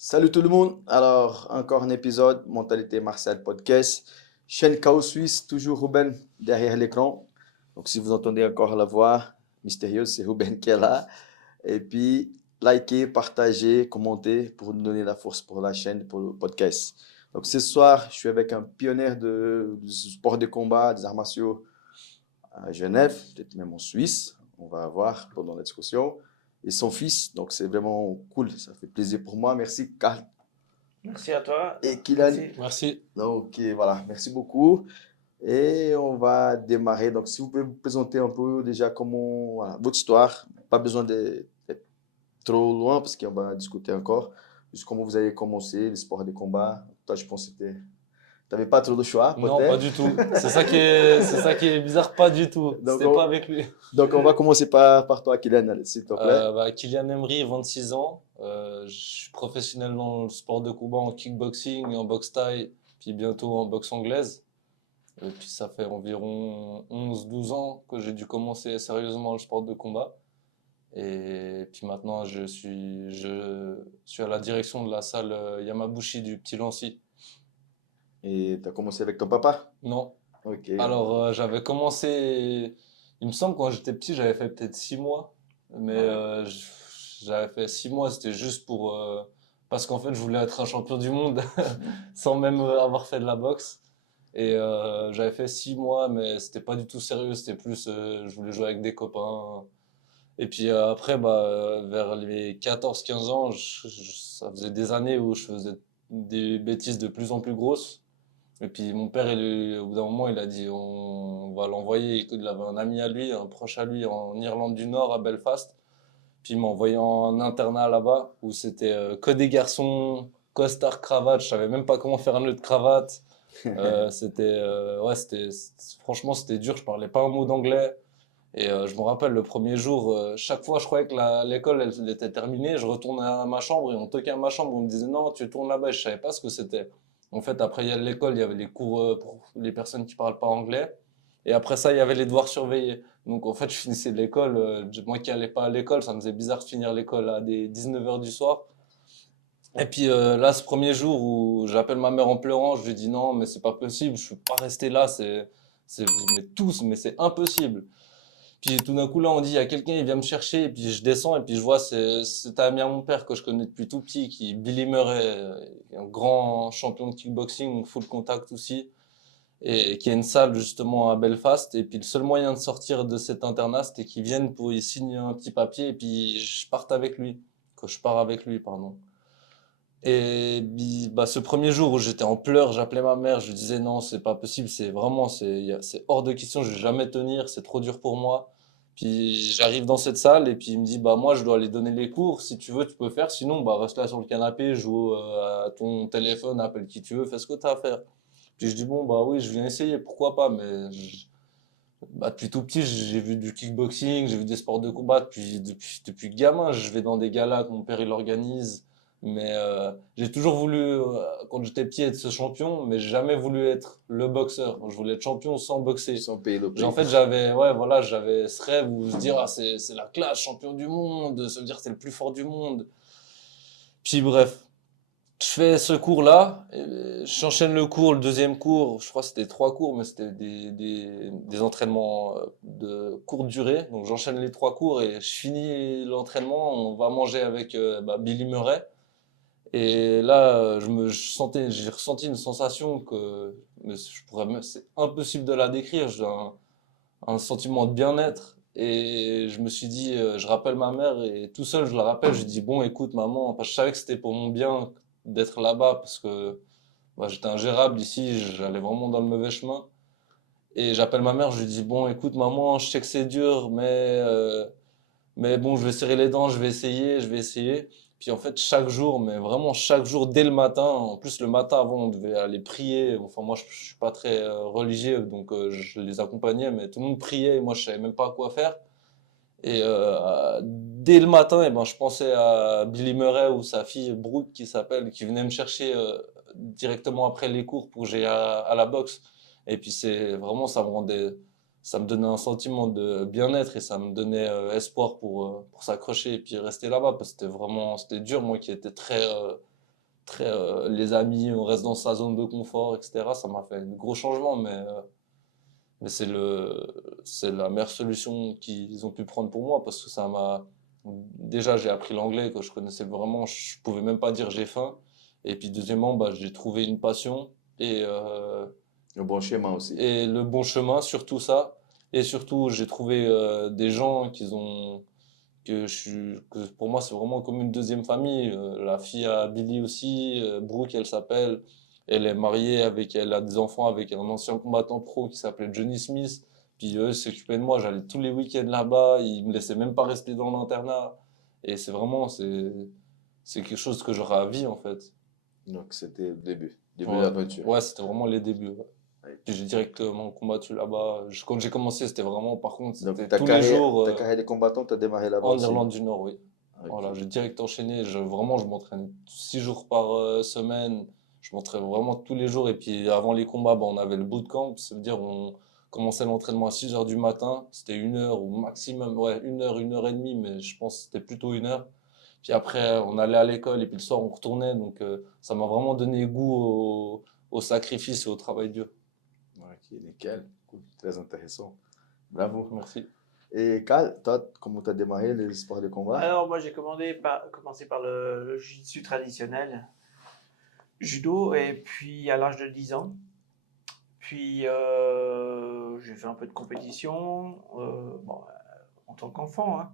Salut tout le monde. Alors, encore un épisode, Mentalité Martial Podcast. Chaîne Chaos Suisse, toujours Ruben derrière l'écran. Donc, si vous entendez encore la voix mystérieuse, c'est Ruben qui est là. Et puis, likez, partagez, commentez pour nous donner la force pour la chaîne, pour le podcast. Donc, ce soir, je suis avec un pionnier du sport de combat, des arts martiaux à Genève, peut-être même en Suisse. On va voir pendant la discussion. Et son fils, donc c'est vraiment cool, ça fait plaisir pour moi. Merci, Karl. Merci à toi. Et Kylian. Merci. Merci. Ok, voilà, merci beaucoup. Et on va démarrer. Donc, si vous pouvez vous présenter un peu déjà comment, voilà, votre histoire, pas besoin d'être trop loin parce qu'on va discuter encore. Juste comment vous avez commencé, les sports de combat. Toi, je pense que t'avais pas trop de choix, Non, pas peut-être. du tout. C'est ça qui est bizarre, pas du tout. Donc, C'était pas avec lui. on va commencer par toi, Kylian, allez, s'il te plaît. Kylian Emery, 26 ans. Je suis professionnel dans le sport de combat en kickboxing, en boxe thaï, puis bientôt en boxe anglaise. Et puis ça fait environ 11-12 ans que j'ai dû commencer sérieusement le sport de combat. Et puis maintenant, je suis à la direction de la salle Yamabushi du Petit Lancy. Et tu as commencé avec ton papa? Non. Ok. Alors, j'avais commencé, il me semble quand j'étais petit, j'avais fait peut-être 6 mois, mais j'avais fait 6 mois, c'était juste parce qu'en fait, je voulais être un champion du monde sans même avoir fait de la boxe. Et j'avais fait 6 mois, mais c'était pas du tout sérieux, c'était plus, je voulais jouer avec des copains. Et puis après, vers les 14-15 ans, ça faisait des années où je faisais des bêtises de plus en plus grosses. Et puis mon père, au bout d'un moment, il a dit on va l'envoyer. Il avait un ami à lui, un proche à lui en Irlande du Nord, à Belfast. Puis il m'a envoyé en internat là-bas où c'était que des garçons, costard, cravate. Je savais même pas comment faire un nœud de cravate. Franchement, c'était dur. Je parlais pas un mot d'anglais. Et je me rappelle le premier jour, chaque fois je croyais que l'école elle était terminée, je retournais à ma chambre et on toquait à ma chambre, on me disait non, tu tournes là-bas, et je savais pas ce que c'était. En fait, après il y a l'école, il y avait les cours pour les personnes qui parlent pas anglais, et après ça il y avait les devoirs surveillés. Donc en fait je finissais l'école, moi qui allais pas à l'école, ça me faisait bizarre de finir l'école à des 19 h du soir. Et puis là, ce premier jour où j'appelle ma mère en pleurant, je lui dis non, mais c'est pas possible, je peux pas rester là, mais tous, mais c'est impossible. Puis tout d'un coup, là, on dit, il y a quelqu'un, il vient me chercher, et puis je descends, et puis je vois, c'est un ami à mon père que je connais depuis tout petit, Billy Murray, un grand champion de kickboxing, full contact aussi, et qui a une salle justement à Belfast. Et puis le seul moyen de sortir de cet internat, c'était qu'il vienne pour y signer un petit papier, et puis que je pars avec lui, pardon. Et puis, ce premier jour où j'étais en pleurs, j'appelais ma mère, je lui disais non, c'est pas possible, c'est hors de question, je vais jamais tenir, c'est trop dur pour moi. Puis j'arrive dans cette salle et puis il me dit bah moi je dois aller donner les cours, si tu veux tu peux faire, sinon bah reste là sur le canapé, joue à ton téléphone, appelle qui tu veux, fais ce que tu as à faire. Puis je dis bon bah oui, je viens essayer, pourquoi pas, depuis tout petit j'ai vu du kickboxing, j'ai vu des sports de combat depuis gamin, je vais dans des galas que mon père il organise. Mais j'ai toujours voulu, quand j'étais petit, être ce champion, mais j'ai jamais voulu être le boxeur. Je voulais être champion sans boxer. Sans payer le En prix. fait, j'avais ce rêve où se dire, ah, c'est la classe, champion du monde, ça veut dire que c'est le plus fort du monde. Puis bref, je fais ce cours-là, j'enchaîne le cours, le deuxième cours, je crois que c'était 3 cours, mais c'était des entraînements de courte durée. Donc j'enchaîne les 3 cours et je finis l'entraînement, on va manger avec Billy Murray. Et là, j'ai ressenti une sensation mais c'est impossible de la décrire. J'ai un sentiment de bien-être. Et je me suis dit, je rappelle ma mère et tout seul, je la rappelle. Je dis, bon, écoute, maman, parce que je savais que c'était pour mon bien d'être là-bas parce que j'étais ingérable ici, j'allais vraiment dans le mauvais chemin. Et j'appelle ma mère, je lui dis, bon, écoute, maman, je sais que c'est dur, mais bon, je vais serrer les dents, je vais essayer. Puis en fait, chaque jour, mais vraiment chaque jour, dès le matin, en plus le matin avant, on devait aller prier. Enfin, moi, je suis pas très religieux, donc je les accompagnais, mais tout le monde priait et moi, je savais même pas quoi faire. Et dès le matin, je pensais à Billy Murray ou sa fille Brooke qui venait me chercher directement après les cours pour que j'aille à la boxe. Et puis c'est vraiment, ça me donnait un sentiment de bien-être et ça me donnait espoir pour s'accrocher et puis rester là-bas parce que c'était dur, moi qui étais très les amis, on reste dans sa zone de confort, etc. Ça m'a fait un gros changement, mais c'est la meilleure solution qu'ils ont pu prendre pour moi parce que ça m'a. Déjà, j'ai appris l'anglais que je connaissais vraiment, je pouvais même pas dire j'ai faim. Et puis, deuxièmement, bah, j'ai trouvé une passion Le bon schéma aussi. et le bon chemin, surtout ça. Et surtout, j'ai trouvé des gens que pour moi, c'est vraiment comme une deuxième famille. La fille à Billy aussi, Brooke, elle s'appelle. Elle est mariée elle a des enfants avec un ancien combattant pro qui s'appelait Johnny Smith. Puis eux s'occupaient de moi. J'allais tous les week-ends là-bas. Ils me laissaient même pas rester dans l'internat. Et c'est quelque chose que j'aurais à vie, en fait. Donc, c'était le début. Début de Ouais, l'aventure. ouais, c'était vraiment les débuts. Ouais. Ouais. Puis j'ai directement combattu là-bas. Quand j'ai commencé, c'était vraiment, par contre, Donc, c'était ta tous les carrière, jours ta carrière de combattant, tu as démarré là-bas en aussi. Irlande du Nord, oui. Ok. Voilà, j'ai direct enchaîné. Vraiment, je m'entraîne 6 jours par semaine. Je m'entraîne vraiment tous les jours. Et puis avant les combats, bah, on avait le bootcamp. Ça veut dire on commençait l'entraînement à 6 heures du matin. C'était 1 heure ou maximum, ouais, 1 heure, 1 heure et demie, mais je pense que c'était plutôt 1 heure. Puis après, on allait à l'école et puis le soir, on retournait. Donc ça m'a vraiment donné goût au sacrifice et au travail dur. Ok, nickel. Cool. Très intéressant. Bravo. Merci. Et Cal, toi, comment tu as démarré les sports de combat? Alors, moi, j'ai commencé par le jiu-jitsu traditionnel, judo, et puis à l'âge de 10 ans. Puis, j'ai fait un peu de compétition, bon, en tant qu'enfant, hein.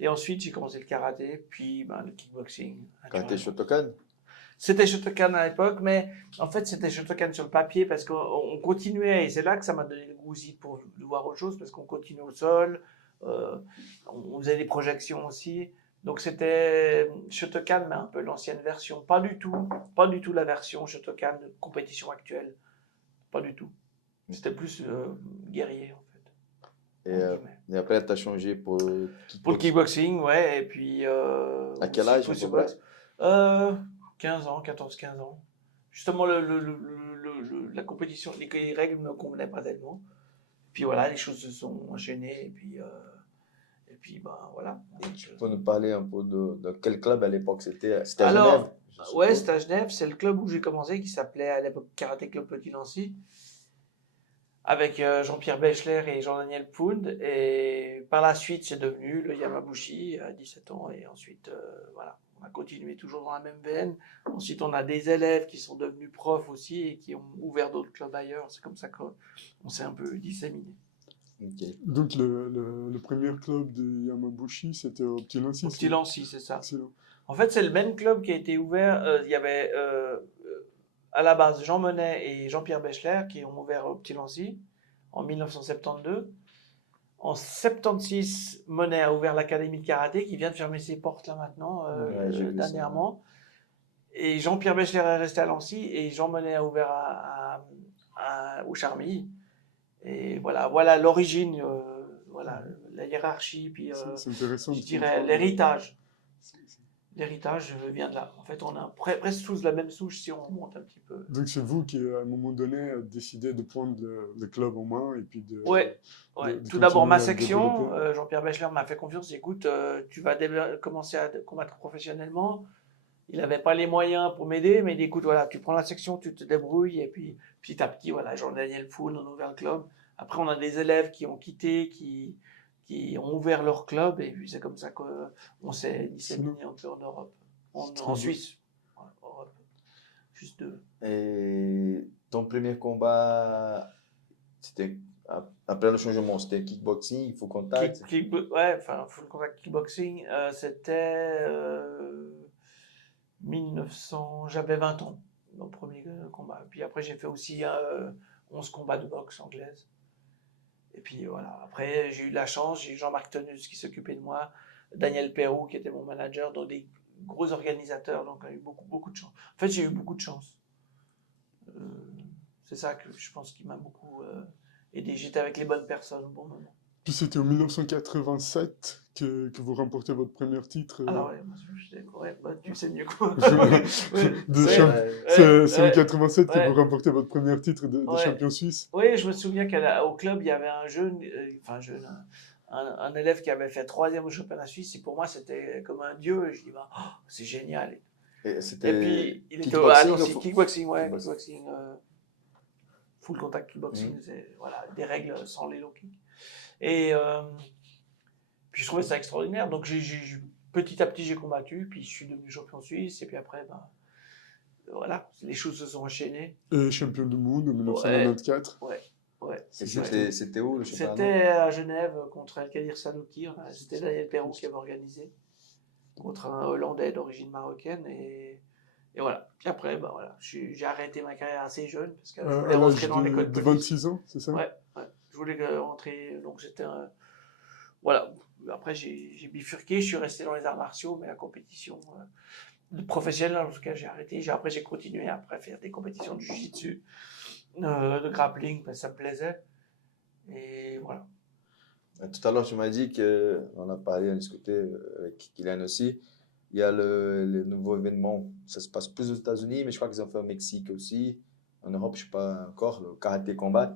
Et ensuite, j'ai commencé le karaté, puis le kickboxing. Karaté Shotokan? C'était Shotokan à l'époque, mais en fait, c'était Shotokan sur le papier parce qu'on continuait, et c'est là que ça m'a donné le goût aussi pour de voir autre chose, parce qu'on continuait au sol, on faisait des projections aussi. Donc c'était Shotokan, mais un peu l'ancienne version. Pas du tout la version Shotokan de compétition actuelle. Pas du tout. C'était plus guerrier, en fait. Et, entre guillemets. et après, tu as changé pour Pour le kickboxing, ouais, et puis. À quel âge, à peu près? 15 ans, 14-15 ans. Justement, la compétition, les règles ne me convenaient pas tellement. Puis voilà, les choses se sont enchaînées, et puis voilà. Tu peux nous parler un peu de quel club à l'époque c'était? C'était à Alors, Genève? je ouais, suppose. c'était à Genève, c'est le club où j'ai commencé, qui s'appelait à l'époque Karaté Club Petit Nancy, avec Jean-Pierre Bechler et Jean-Daniel Pound. Et par la suite, c'est devenu le Yamabushi à 17 ans. Et ensuite, voilà, on a continué toujours dans la même veine. Ensuite, on a des élèves qui sont devenus profs aussi et qui ont ouvert d'autres clubs ailleurs. C'est comme ça qu'on s'est un peu disséminé. Ok. Donc le premier club de Yamabushi, c'était au Petit Lancy. Au Petit Lancy, c'est ça. Excellent. En fait, c'est le même club qui a été ouvert. Il y avait à la base Jean Monnet et Jean-Pierre Bechler qui ont ouvert au Petit Lancy en 1972. En 76, Monnet a ouvert l'académie de karaté qui vient de fermer ses portes là maintenant, Ouais, j'ai vu ça. dernièrement. Et Jean-Pierre Bechler est resté à Lancy et Jean Monnet a ouvert au Charmilles. Et voilà l'origine, voilà la hiérarchie, puis C'est intéressant. je de dirais comprendre. l'héritage. L'héritage vient de là. En fait, on a presque tous la même souche si on remonte un petit peu. Donc c'est vous qui, à un moment donné, a décidé de prendre le club en main et puis de... Ouais. de Tout d'abord, ma continuer à section, développer. Jean-Pierre Bechler m'a fait confiance. Écoute, tu vas commencer à combattre professionnellement. Il n'avait pas les moyens pour m'aider, mais il dit, écoute, voilà, tu prends la section, tu te débrouilles, et puis petit à petit, voilà, Jean-Daniel Foun, on a ouvert le club. Après, on a des élèves qui ont quitté, qui ont ouvert leur club, et puis c'est comme ça qu'on s'est disséminé un peu en Europe, C'est très en bien. Suisse, ouais, Europe, juste deux. Et ton premier combat, c'était après le changement, c'était kickboxing, il faut contact. Ouais, enfin, full contact kickboxing, c'était 1900, j'avais 20 ans, mon premier combat. Puis après, j'ai fait aussi 11 combats de boxe anglaise. Et puis voilà, après, j'ai eu de la chance, j'ai eu Jean-Marc Tenus qui s'occupait de moi, Daniel Perrou qui était mon manager, donc des gros organisateurs, donc j'ai eu beaucoup de chance. En fait, j'ai eu beaucoup de chance. C'est ça que je pense qui m'a beaucoup aidé. J'étais avec les bonnes personnes au bon moment. Puis c'était en 1987 que vous remportez votre premier titre. Alors, ouais, tu sais mieux quoi. C'est en 87 que ouais. vous remportez votre premier titre de Ouais. champion suisse. Oui, je me souviens qu'au club, il y avait un jeune, un élève qui avait fait 3e au championnat suisse, et pour moi, c'était comme un dieu. Et je dis, c'est génial. Et Et c'était puis, il était kickboxing non, ou c'est kickboxing, ouais, kickboxing. kickboxing, full contact kickboxing, c'est voilà, des règles sans les low kicks. Et puis je trouvais ça extraordinaire. Donc petit à petit, j'ai combattu, puis je suis devenu champion suisse, et puis après, ben, voilà, les choses se sont enchaînées. Et champion du monde en Ouais, 1994. ouais, ouais. Et Ouais. c'était où le championnat? C'était à Genève contre El-Kadir Salouki. C'était Daniel Perron qui avait organisé contre un Hollandais d'origine marocaine. Et voilà. Puis après, bah voilà, j'ai arrêté ma carrière assez jeune parce que je voulais À rentrer l'âge dans l'école de de police. 26 ans, c'est ça? Ouais, ouais. Je voulais rentrer. Donc c'était voilà. Après, j'ai bifurqué. Je suis resté dans les arts martiaux, mais la compétition professionnelle, en tout cas, j'ai arrêté. Après, j'ai continué après faire des compétitions de jiu-jitsu, de grappling, parce que ça me plaisait. Et voilà. Tout à l'heure, tu m'as dit qu'on a parlé, on a discuté avec Kylian aussi. Il y a le nouveau événement, ça se passe plus aux États-Unis, mais je crois qu'ils ont fait au Mexique aussi. En Europe, je ne sais pas encore, le karaté combat.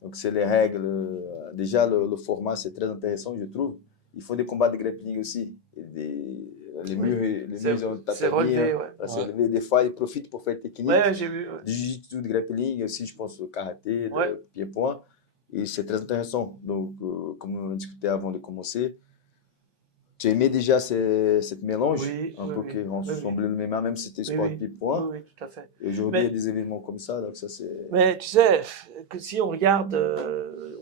Donc, c'est les règles. Déjà, le format, c'est très intéressant, je trouve. Il faut des combats de grappling aussi. Et les murs, ils ont tapé C'est relevé, ouais. C'est relevé. Des fois, ils profitent pour faire technique. Ouais, j'ai vu. Ouais. Du jiu-jitsu, de grappling, aussi, je pense, au karaté, de Ouais. pied-point. Et c'est très intéressant. Donc, comme on a discuté avant de commencer, tu aimais déjà cette mélange, Oui, un oui, peu oui. qui ressemblait le même si c'était Oui, sport oui. pied-point. Oui, oui, tout à fait. Et aujourd'hui, il y a Mais, des événements comme ça, donc ça c'est... mais tu sais, que si on regarde,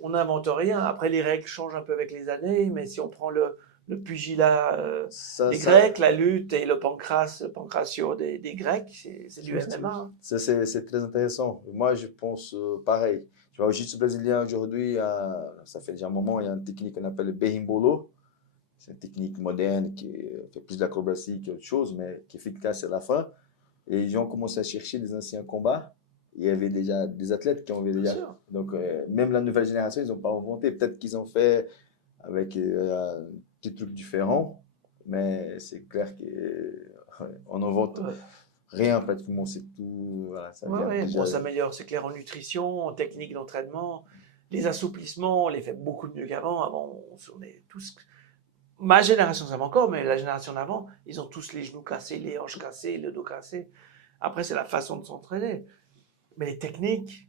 on n'invente rien. Après, les règles changent un peu avec les années, mais si on prend le pugilat des Grecs, la lutte et le pancratio des Grecs, c'est du MMA. Hein. Ça, c'est très intéressant. Moi, je pense pareil. Tu vois, au jiu-jitsu brésilien aujourd'hui, ça fait déjà un moment, il y a une technique qu'on appelle le berimbolo. C'est une technique moderne qui fait plus d'acrobatie qu'autre chose, mais qui est efficace à la fin. Et les gens ont commencé à chercher des anciens combats. Il y avait déjà des athlètes qui ont fait déjà. sûr. Donc, même la nouvelle génération, ils n'ont pas inventé. Peut-être qu'ils ont fait avec un petit truc différent, mais c'est clair qu'on invente rien pratiquement. C'est tout. Voilà, ça vient Ouais, déjà. bon, on s'améliore, c'est clair, en nutrition, en technique d'entraînement. Les assouplissements, on les fait beaucoup mieux qu'avant. Avant, on est tous. Ma génération, ça va encore, mais la génération d'avant, ils ont tous les genoux cassés, les hanches cassées, le dos cassé. Après, c'est la façon de s'entraîner. Mais les techniques,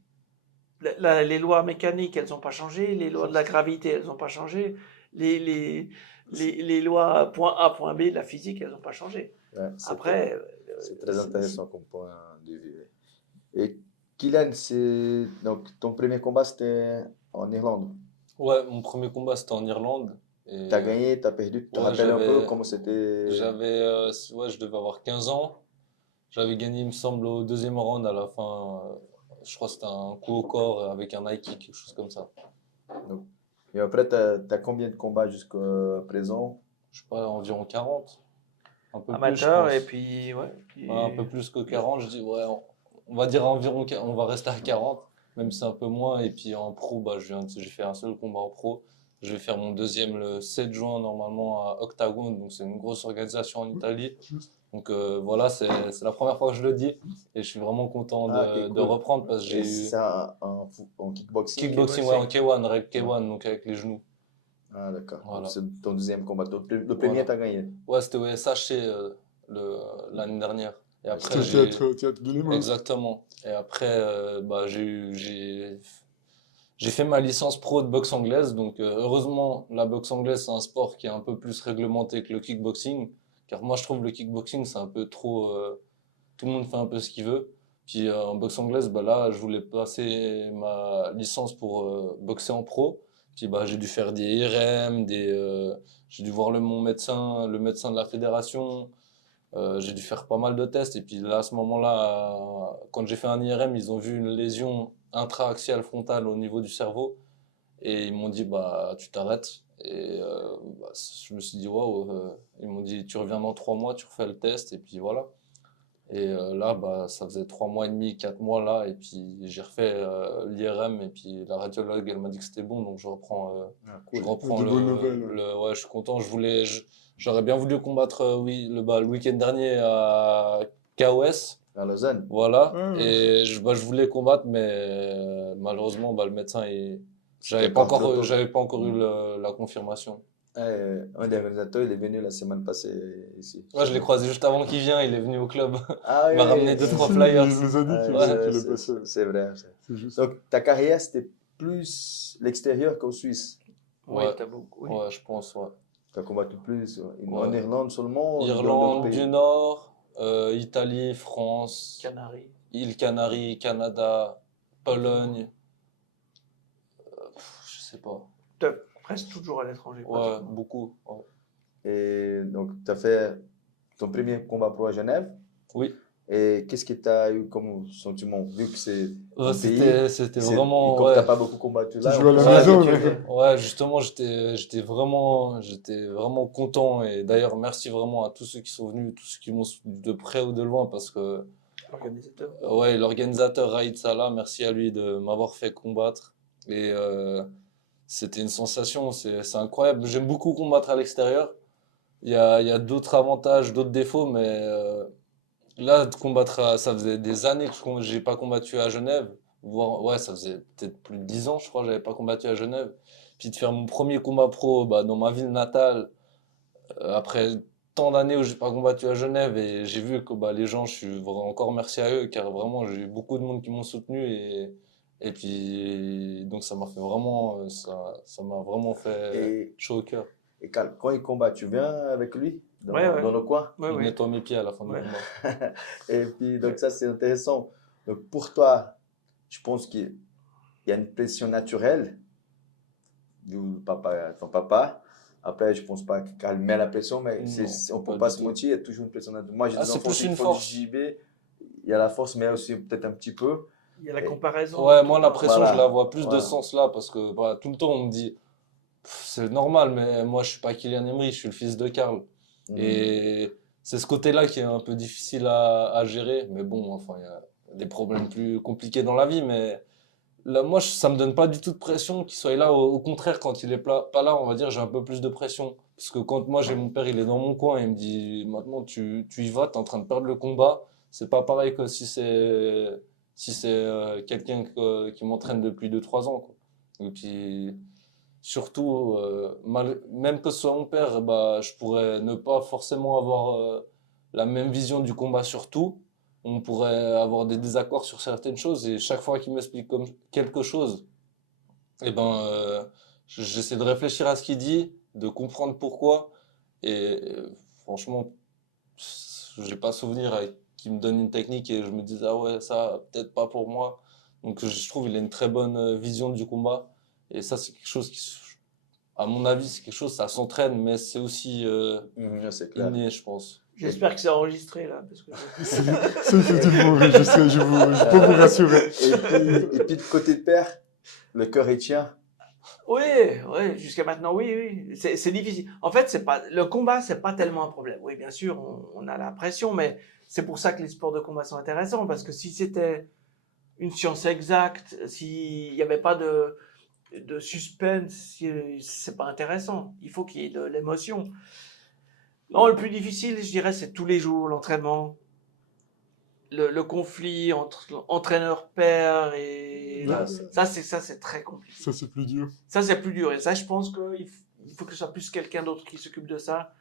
les lois mécaniques, elles n'ont pas changé. Les lois de la gravité, elles n'ont pas changé. Les lois point A, point B de la physique, elles n'ont pas changé. Ouais, Après, c'est très intéressant comme point de vue. Et Kylian, donc ton premier combat c'était en Irlande. Ouais, mon premier combat c'était en Irlande. Et T'as gagné, t'as perdu. Tu te ouais, rappelles un peu comment c'était? ouais, je devais avoir 15 ans. J'avais gagné, il me semble, au deuxième round à la fin. Je crois que c'était un coup au corps avec un high kick, quelque chose comme ça. Donc, et après, t'as combien de combats jusqu'à présent? Je sais pas, environ 40. Un peu plus, je amateur, pense. et puis, ouais. Ouais, un peu plus que 40, je dis, ouais, on va dire environ, on va rester à 40, même si c'est un peu moins. Et puis en pro, bah, j'ai fait un seul combat en pro. Je vais faire mon deuxième le 7 juin, normalement, à Octagon. Donc, c'est une grosse organisation en Italie. Donc, voilà, c'est la première fois que je le dis. Et je suis vraiment content Ok, de cool. reprendre parce que j'ai Et eu c'est en kickboxing? kickboxing, ouais, en K1, règle K1, donc avec les genoux. Ah, d'accord. Voilà. Donc, c'est ton deuxième combat. Le premier, Voilà. t'as gagné. Ouais, c'était au SHC l'année dernière. Et après, C'était au théâtre de Lima. exactement. Et après, bah, j'ai fait ma licence pro de boxe anglaise. Donc, heureusement, la boxe anglaise, c'est un sport qui est un peu plus réglementé que le kickboxing. Car moi, je trouve le kickboxing, c'est un peu trop. Tout le monde fait un peu ce qu'il veut. Puis en boxe anglaise, bah, là, je voulais passer ma licence pour boxer en pro. Puis bah, j'ai dû faire des IRM, j'ai dû voir mon médecin, le médecin de la fédération. J'ai dû faire pas mal de tests. Et puis là, à ce moment-là, quand j'ai fait un IRM, ils ont vu une lésion intra-axiale frontale au niveau du cerveau. Et ils m'ont dit, bah, tu t'arrêtes. Et bah, je me suis dit, waouh. Ils m'ont dit, tu reviens dans 3 mois, tu refais le test. Et puis voilà. Et là, bah, ça faisait 3 mois et demi, 4 mois là. Et puis j'ai refait l'IRM. Et puis la radiologue, elle m'a dit que c'était bon. Donc je reprends, Cool. je reprends De bonnes nouvelles. ouais, je suis content. J'aurais bien voulu combattre oui, le week-end dernier à KOS. À Lausanne. Voilà. Ouais. Et je voulais combattre, mais malheureusement, bah, le médecin, j'avais C'était pas encore trop tôt. j'avais pas encore eu la confirmation. Un des organisateurs, il est venu la semaine passée ici. Ouais, je l'ai croisé juste avant qu'il vienne, il est venu au club. Ah Il m'a oui, ramené deux, oui, trois Si, flyers. il nous a dit qu'il Ouais, qu'il est passé. c'est vrai. C'est juste. Donc, ta carrière, c'était plus l'extérieur qu'en Suisse. Oui, Ouais. t'as beaucoup. Oui. Ouais, je pense, ouais. Tu as combattu plus en Ouais. Irlande seulement ou dans d'autres Irlande pays? du Nord, Italie, France, Canaries. îles Canaries, Canada, Pologne. Je sais pas. T'as presque toujours à l'étranger. Ouais, pratiquement. beaucoup. Ouais. Et donc, tu as fait ton premier combat pro à Genève. Oui. Et qu'est-ce que tu as eu comme sentiment, vu que c'est ton pays, C'était c'est- vraiment. et comme Ouais. tu n'as pas beaucoup combattu Tu là, joues à la on est maison, habitué. Ouais, justement, j'étais vraiment content. Et d'ailleurs, merci vraiment à tous ceux qui sont venus, tous ceux qui m'ont soutenu de près ou de loin, parce que, Organisateur. ouais, l'organisateur Raïd Salah, merci à lui de m'avoir fait combattre. Et c'était une sensation, c'est incroyable. J'aime beaucoup combattre à l'extérieur. Il y a d'autres avantages, d'autres défauts, mais là, de combattre, ça faisait des années que j'ai pas combattu à Genève. Ouais, ça faisait peut-être plus de 10 ans, je crois, que j'avais pas combattu à Genève. Puis de faire mon premier combat pro bah, dans ma ville natale, après tant d'années où j'ai pas combattu à Genève, et j'ai vu que bah, les gens, je suis encore merci à eux, car vraiment, j'ai eu beaucoup de monde qui m'ont soutenu. Et puis, donc ça m'a fait vraiment, ça m'a vraiment fait Et, chaud au cœur. et quand il combat, tu viens avec lui Ouais. dans le coin? Ouais, Je ouais. nettoie mes pieds à la fin du Ouais. combat. Et puis, donc ça, c'est intéressant. Donc, pour toi, je pense qu'il y a une pression naturelle du ton papa. Après, je pense pas qu'elle met la pression, mais Non, on peut pas pas du se tout. mentir, il y a toujours une pression naturelle. Moi, j'ai Ah, des c'est enfants plus aussi qui une font force. du JB. Il y a la force, mais aussi peut-être un petit peu. Il y a la Et- comparaison. Ouais, tout moi le la temps. pression, Voilà. je la vois plus de Voilà. ce sens-là, parce que bah, tout le temps on me dit, c'est normal, mais moi je suis pas Kylian Emery, je suis le fils de Karl. Mhm. Et c'est ce côté-là qui est un peu difficile à gérer. Mais bon, enfin, il y a des problèmes plus compliqués dans la vie, mais là, moi, ça me donne pas du tout de pression qu'il soit là. Au contraire, quand il est pas là, on va dire, j'ai un peu plus de pression. Parce que quand moi, j'ai mon père, il est dans mon coin, il me dit, maintenant, tu y vas, t'es en train de perdre le combat. C'est pas pareil que si c'est quelqu'un qui m'entraîne depuis 2 3 ans, quoi. Et puis, surtout, même que ce soit mon père, bah, je pourrais ne pas forcément avoir la même vision du combat sur tout. On pourrait avoir des désaccords sur certaines choses, et chaque fois qu'il m'explique comme quelque chose, eh ben, j'essaie de réfléchir à ce qu'il dit, de comprendre pourquoi. Et franchement, j'ai pas souvenir qu'il me donne une technique et je me dis, ah ouais, ça, peut-être pas pour moi. Donc je trouve qu'il a une très bonne vision du combat. Et ça, c'est quelque chose qui, à mon avis, c'est quelque chose, ça s'entraîne, mais c'est aussi Mhm, c'est clair. inné, je pense. J'espère que c'est enregistré là. Parce que... C'est effectivement enregistré, je peux vous rassurer. Et puis, de côté de père, le cœur est tien. Oui, oui, jusqu'à maintenant, oui. C'est difficile. En fait, c'est pas le combat, c'est pas tellement un problème. Oui, bien sûr, on a la pression, mais c'est pour ça que les sports de combat sont intéressants, parce que si c'était une science exacte, s'il n'y avait pas de suspense, c'est pas intéressant. Il faut qu'il y ait de l'émotion. Non, le plus difficile, je dirais, c'est tous les jours, l'entraînement, le conflit entre entraîneur-père, et Là, ça, c'est très compliqué. Ça, c'est plus dur. Ça, c'est plus dur. Et ça, je pense qu'il faut que ce soit plus quelqu'un d'autre qui s'occupe de ça.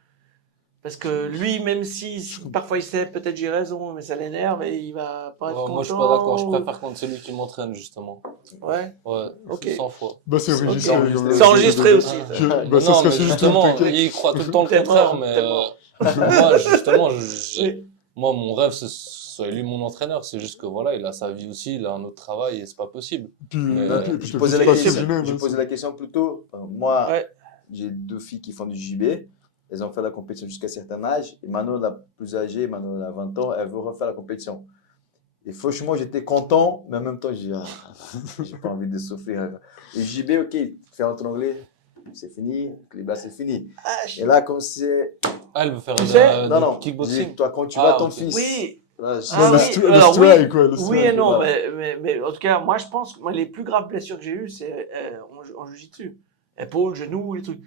Parce que lui, même si parfois il sait, peut-être j'ai raison, mais ça l'énerve et il va pas être content. Moi, je suis pas d'accord. Je préfère quand c'est lui qui m'entraîne, justement. Ouais. Ouais, Ok. 100 fois. Bah, c'est Ok. enregistré. quand même. C'est enregistré aussi. Je- Mais bah, ça non, sera mais sur YouTube, justement, t'inquiète. il croit tout le temps le T'es contraire, mort, mais t'es mort. moi, justement, Oui. moi, mon rêve, c'est que ce soit lui mon entraîneur. C'est juste que voilà, il a sa vie aussi, il a un autre travail et c'est pas possible. Puis, Mais, puis Je t'as posais fait la passer question, Genève, je hein, posais c'est- la question plutôt. Moi, Ouais. j'ai 2 filles qui font du JB. Elles ont fait la compétition jusqu'à un certain âge. Et Manon, la plus âgée, Manon, elle a 20 ans, elle veut refaire la compétition. Et franchement, j'étais content, mais en même temps, j'ai pas envie de souffrir. Et JB, ok, faire en anglais, c'est fini. Là, c'est fini. Et là, comme c'est. Ah, elle veut faire Tu sais, Non, non. kickboxing. Toi, quand tu Ah, vois ton ok. fils. Oui. Là, Ah le oui, stu- le alors strike, quoi, le oui strike, et non, voilà. mais en tout cas, moi je pense que les plus graves blessures que j'ai eues, c'est en jiu-jitsu. Épaule, genou, les trucs.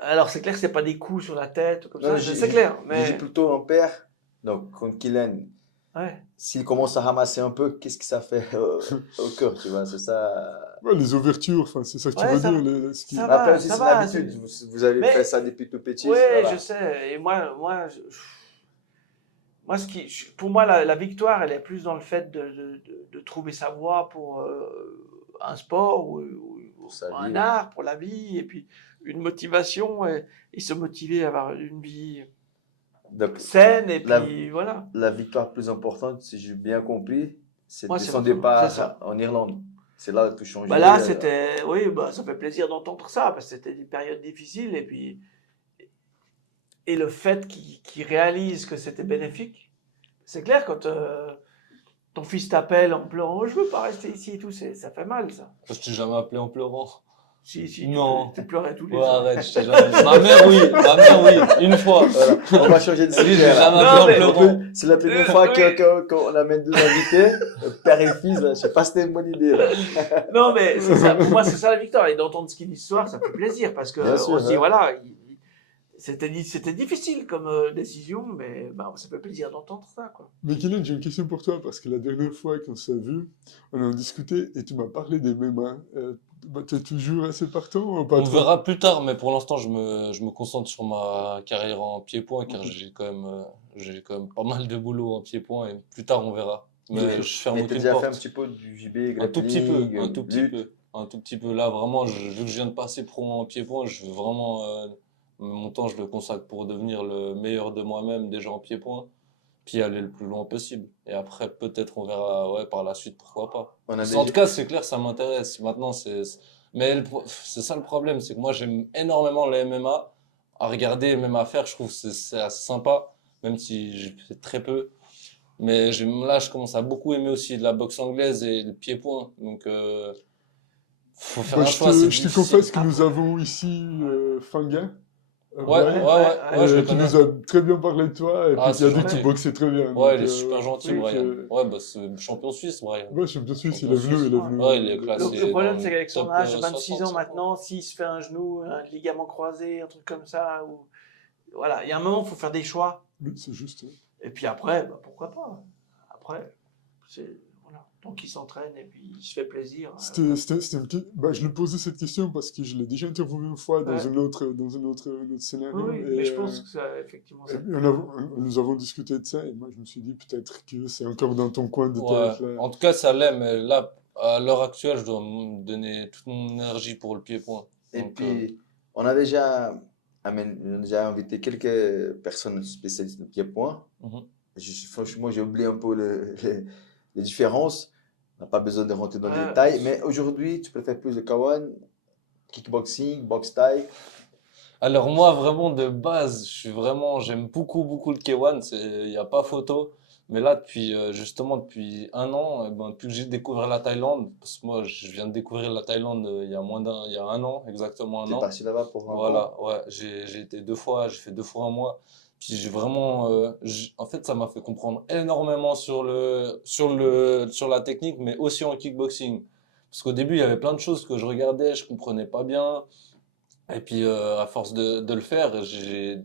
Alors c'est clair que c'est pas des coups sur la tête ou comme Non, ça, c'est clair. J'ai Mais plutôt un père, donc contre Kylian, Ouais. S'il commence à ramasser un peu, qu'est-ce que ça fait au cœur, tu vois, c'est ça. Ouais, les ouvertures, enfin, c'est ça que tu Ouais, veux dire. Ce qui... ça Mais après va, aussi, ça c'est va. l'habitude. Vous avez fait Mais, ça depuis tout petit, ouais, je voilà. sais. Et moi, pour moi, la victoire, elle est plus dans le fait de trouver sa voie pour un sport Pour sa ou vie, un ouais. art, pour la vie, et puis une motivation et se motiver à avoir une vie Donc, saine, et la, puis voilà. la victoire plus importante, si j'ai bien compris, Moi, c'était c'est son c'est ça. départ en Irlande. C'est là que tout changé. Bah là, oui, bah, ça fait plaisir d'entendre ça, parce que c'était des périodes difficiles, et le fait qu'il réalise que c'était bénéfique, c'est clair, quand ton fils t'appelle en pleurant, oh, je veux pas rester ici et tout, ça fait mal, ça. Je t'ai jamais appelé en pleurant. Si, Non. tu pleurais tous les Ouais, soirs. arrête, je t'ai jamais. Ma mère, oui, une fois. Voilà, on va changer de Elle dit, sujet j'ai là. jamais Non, appelé mais- en En pleurant. plus, c'est la première fois Oui. qu'on amène deux invités, père et fils. Là. Je sais pas si c'était une bonne idée. Là. Non, mais c'est ça. Pour moi, c'est ça la victoire. Et d'entendre ce qu'il dit ce soir, ça fait plaisir parce que Bien sûr, on se dit, ouais. voilà, c'était difficile comme décision, mais bah, ça fait plaisir d'entendre ça, quoi. Mais Kylian, j'ai une question pour toi, parce que la dernière fois qu'on s'est vu, on en discutait et tu m'as parlé des MMA. Tu es toujours assez partant ou pas On trop? verra plus tard, mais pour l'instant, je me concentre sur ma carrière en pied-point, car j'ai quand même pas mal de boulot en pied-point, et plus tard, on verra. Mais je ferme Et t'as aucune déjà fait un porte. petit peu du JB, Un tout petit peu, grappling, un tout petit lutte. peu, un tout petit peu. Là, vraiment, vu que je viens de passer pro en pied-point, je veux vraiment, mon temps, je le consacre pour devenir le meilleur de moi-même déjà en pied-point, puis aller le plus loin possible. Et après, peut-être on verra, ouais, par la suite, pourquoi pas. On a En tout déjà... cas, c'est clair, ça m'intéresse. Maintenant, mais c'est ça le problème, c'est que moi, j'aime énormément le MMA. À regarder, même à faire, je trouve que c'est assez sympa, même si je fais très peu. Mais là, je commence à beaucoup aimer aussi la boxe anglaise et le pied-point. Donc, faut faire Bah, un choix, c'est je te difficile. confesse que nous avons ici Fanguin, Ouais, Brian, ouais, je le qui connais. nous a très bien parlé de toi et Ah, puis qui a c'est dit que tu gentil. boxais très bien. Ouais, Donc, il est super gentil, oui, Brian. que- Ouais, bah, c'est champion suisse, Brian. Ouais, champion suisse, il Champion est venu, suisse. il est Ouais. venu. Ouais, il est classé. Le problème, dans c'est le qu'avec son top, âge, 26 ans 60. maintenant, s'il se fait un genou, un ligament croisé, un truc comme ça, ou voilà, il y a un moment, il faut faire des choix. Oui, c'est juste. Et puis après, bah, pourquoi pas. Après, voilà, tant qu'il s'entraîne et puis il se fait plaisir. C'était bah, je lui posais cette question parce que je l'ai déjà interviewé une fois dans Ouais. un autre scénario. Oui, et, mais je pense que ça, effectivement, et ça. nous avons discuté de ça et moi je me suis dit peut-être que c'est encore dans ton coin de Ouais. tête. Là. En tout cas, ça l'est, mais là, à l'heure actuelle, je dois me donner toute mon énergie pour le pied-point. Et Donc, puis, on a déjà, on a déjà invité quelques personnes spécialistes de pied-point. mhm. Franchement, j'ai oublié un peu les différences. On n'a pas besoin de rentrer dans les Ouais. détails. Mais aujourd'hui, tu préfères plus le Kawan, kickboxing, boxe thaï. Alors moi, vraiment, de base, j'aime beaucoup, beaucoup le K1, il n'y a pas photo. Mais là, justement, depuis un an, depuis que j'ai découvert la Thaïlande, parce que moi, je viens de découvrir la Thaïlande il y a un an, exactement un Tu es an. parti là-bas pour un an. Voilà, ouais, j'ai été 2 fois, j'ai fait 2 fois un mois. Puis j'ai vraiment, en fait, ça m'a fait comprendre énormément sur la technique, mais aussi en kickboxing. Parce qu'au début, il y avait plein de choses que je regardais, je comprenais pas bien. Et puis, à force de le faire, j'ai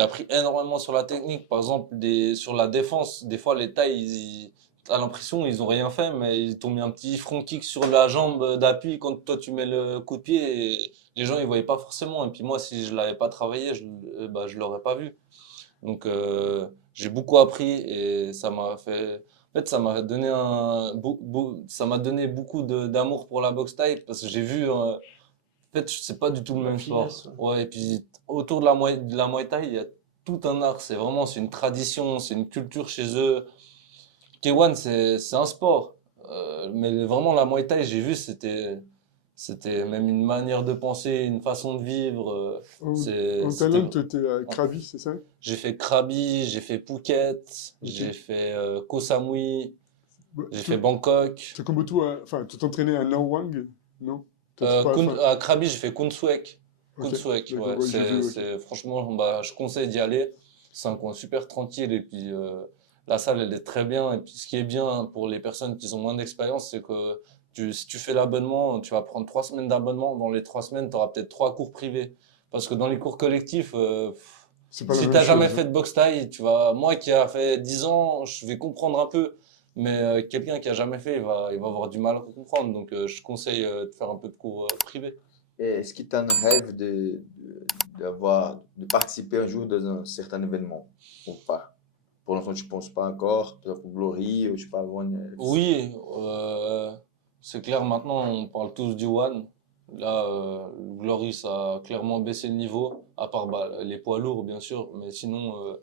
appris énormément sur la technique. Par exemple, sur la défense, des fois, les Thaïs, t'as l'impression ils ont rien fait, mais ils t'ont mis un petit front kick sur la jambe d'appui quand toi tu mets le coup de pied. Et les gens, ils voyaient pas forcément. Et puis moi, si je l'avais pas travaillé, je l'aurais pas vu. Donc, j'ai beaucoup appris et en fait, ça m'a donné ça m'a donné beaucoup d'amour pour la boxe thaï parce que j'ai vu, en fait, c'est pas du tout le La même finesse, sport. Ouais, et puis autour de la Muay Thai, il y a tout un art. C'est une tradition, c'est une culture chez eux. K1, c'est un sport. Mais vraiment, la Muay Thai, j'ai vu, c'était même une manière de penser, une façon de vivre. En C'était, Thaïlande, tu étais à ouais. Krabi, c'est ça? J'ai fait Krabi, j'ai fait Phuket, Ok. j'ai fait Koh Samui, Bah, j'ai fait Bangkok. tu comme toi, enfin, tu t'entraînais à Nawang, non? Toi, tu pas, enfin, À Krabi, j'ai fait Khon Suek. ok, Khon Suek, d'accord, ouais. ouais, j'ai vu, ok. Franchement, bah, je conseille d'y aller. C'est un coin super tranquille et puis la salle, elle est très bien. Et puis ce qui est bien pour les personnes qui ont moins d'expérience, c'est que si tu fais l'abonnement, tu vas prendre 3 semaines d'abonnement. Dans les 3 semaines, tu auras peut-être 3 cours privés. Parce que dans les cours collectifs, C'est pas la Si même t'as jamais chose. fait de boxe thaï, tu vois, moi qui a fait 10 ans, je vais comprendre un peu. Mais quelqu'un qui a jamais fait, il va avoir du mal à comprendre. Donc, je conseille de faire un peu de cours privés. Et est-ce que tu as un rêve de participer un jour dans un certain événement ou pas? Pour l'instant, tu ne penses pas encore, peut-être pour Glory, ou je sais pas, One. Oui, c'est clair, maintenant, on parle tous du One. Là, le Glory, ça a clairement baissé le niveau, à part bah, les poids lourds, bien sûr. Mais sinon,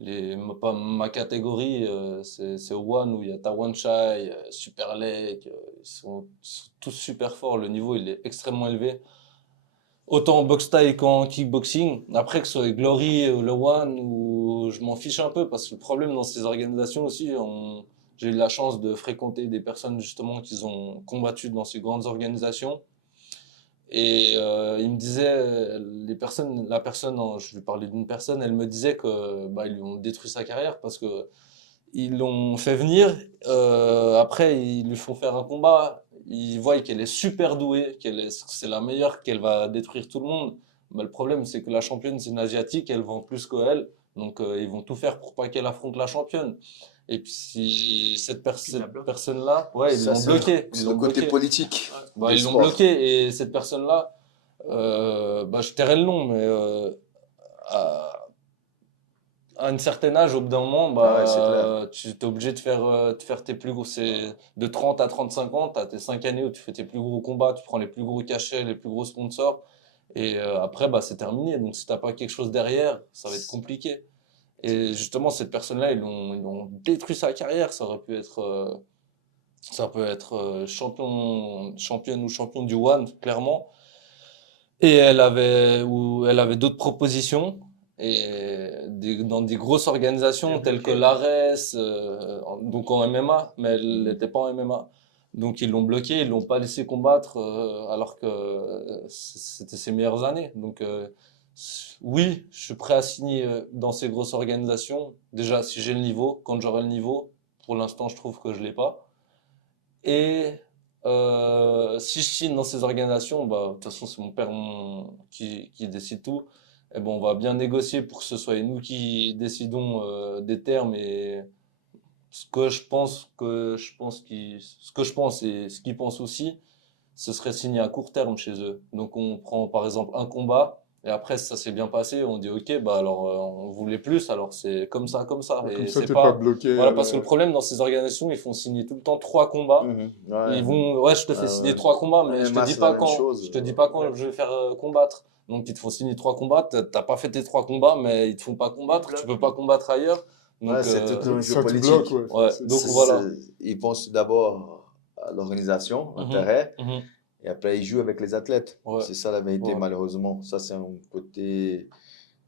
ma catégorie, c'est One, où il y a Tawan Chai, Super Lake. Ils sont tous super forts. Le niveau, il est extrêmement élevé. Autant en boxe thaï qu'en kickboxing. Après, que ce soit Glory ou le One, ou je m'en fiche un peu, parce que le problème dans ces organisations aussi, j'ai eu la chance de fréquenter des personnes justement qui ont combattu dans ces grandes organisations. Et il me disait, je lui parlais d'une personne, elle me disait que bah, ils lui ont détruit sa carrière parce que ils l'ont fait venir, après ils lui font faire un combat, ils voient qu'elle est super douée, c'est la meilleure, qu'elle va détruire tout le monde. Mais le problème c'est que la championne c'est une asiatique, elle vend plus qu'elle, donc ils vont tout faire pour pas qu'elle affronte la championne. Et puis si cette personne-là, ouais, ils Ça, l'ont bloqué, ils c'est le l'ont côté bloqué. politique Bah, des ils l'ont sports. bloqué et cette personne-là, bah, je tairai le nom, mais à, à un certain âge, au bout d'un moment, Ah ouais, c'est clair. tu es obligé de faire tes plus gros. C'est de 30 à 35 ans, tu as tes 5 années où tu fais tes plus gros combats, tu prends les plus gros cachets, les plus gros sponsors. Et après, bah, c'est terminé. Donc, si t'as pas quelque chose derrière, ça va être compliqué. Et justement, cette personne-là, ils ont détruit sa carrière. Ça peut être championne ou champion du One, clairement. Et elle avait d'autres propositions. Et dans des grosses organisations Elle est telles que bloquée. l'ARES, donc en MMA, mais elle n'était pas en MMA. Donc ils l'ont bloqué, ils l'ont pas laissé combattre alors que c'était ses meilleures années. Donc oui, je suis prêt à signer dans ces grosses organisations. Déjà, si j'ai le niveau, quand j'aurai le niveau, pour l'instant je trouve que je l'ai pas. Et si je signe dans ces organisations, bah, de toute façon, c'est mon père qui décide tout. Et bon, on va bien négocier pour que ce soit nous qui décidons des termes et ce que je pense et ce qu'ils pensent aussi, ce serait signé à court terme chez eux. Donc on prend par exemple un combat et après si ça s'est bien passé, on dit ok bah alors on voulait plus, alors c'est comme ça Comme et ça, c'est t'es pas pas bloqué voilà à parce que le problème dans ces organisations, ils font signer tout le temps 3 combats. Mhm. Ils Ouais, vont ouais, je te fais signer ouais. 3 combats mais MMA, c'est la même je chose. te dis pas Ouais. quand je vais faire combattre. Donc ils te font signer 3 combats, t'as pas fait tes 3 combats mais ils te font pas combattre, tu peux pas combattre ailleurs. Ouais, Donc c'est tout un jeu Ça te bloque, politique. ouais. ouais, donc voilà. Ils pensent d'abord à l'organisation, Mhm, l'intérêt, mhm, et après ils jouent avec les athlètes. ouais, C'est ça la vérité, ouais. malheureusement. Ça, c'est un côté.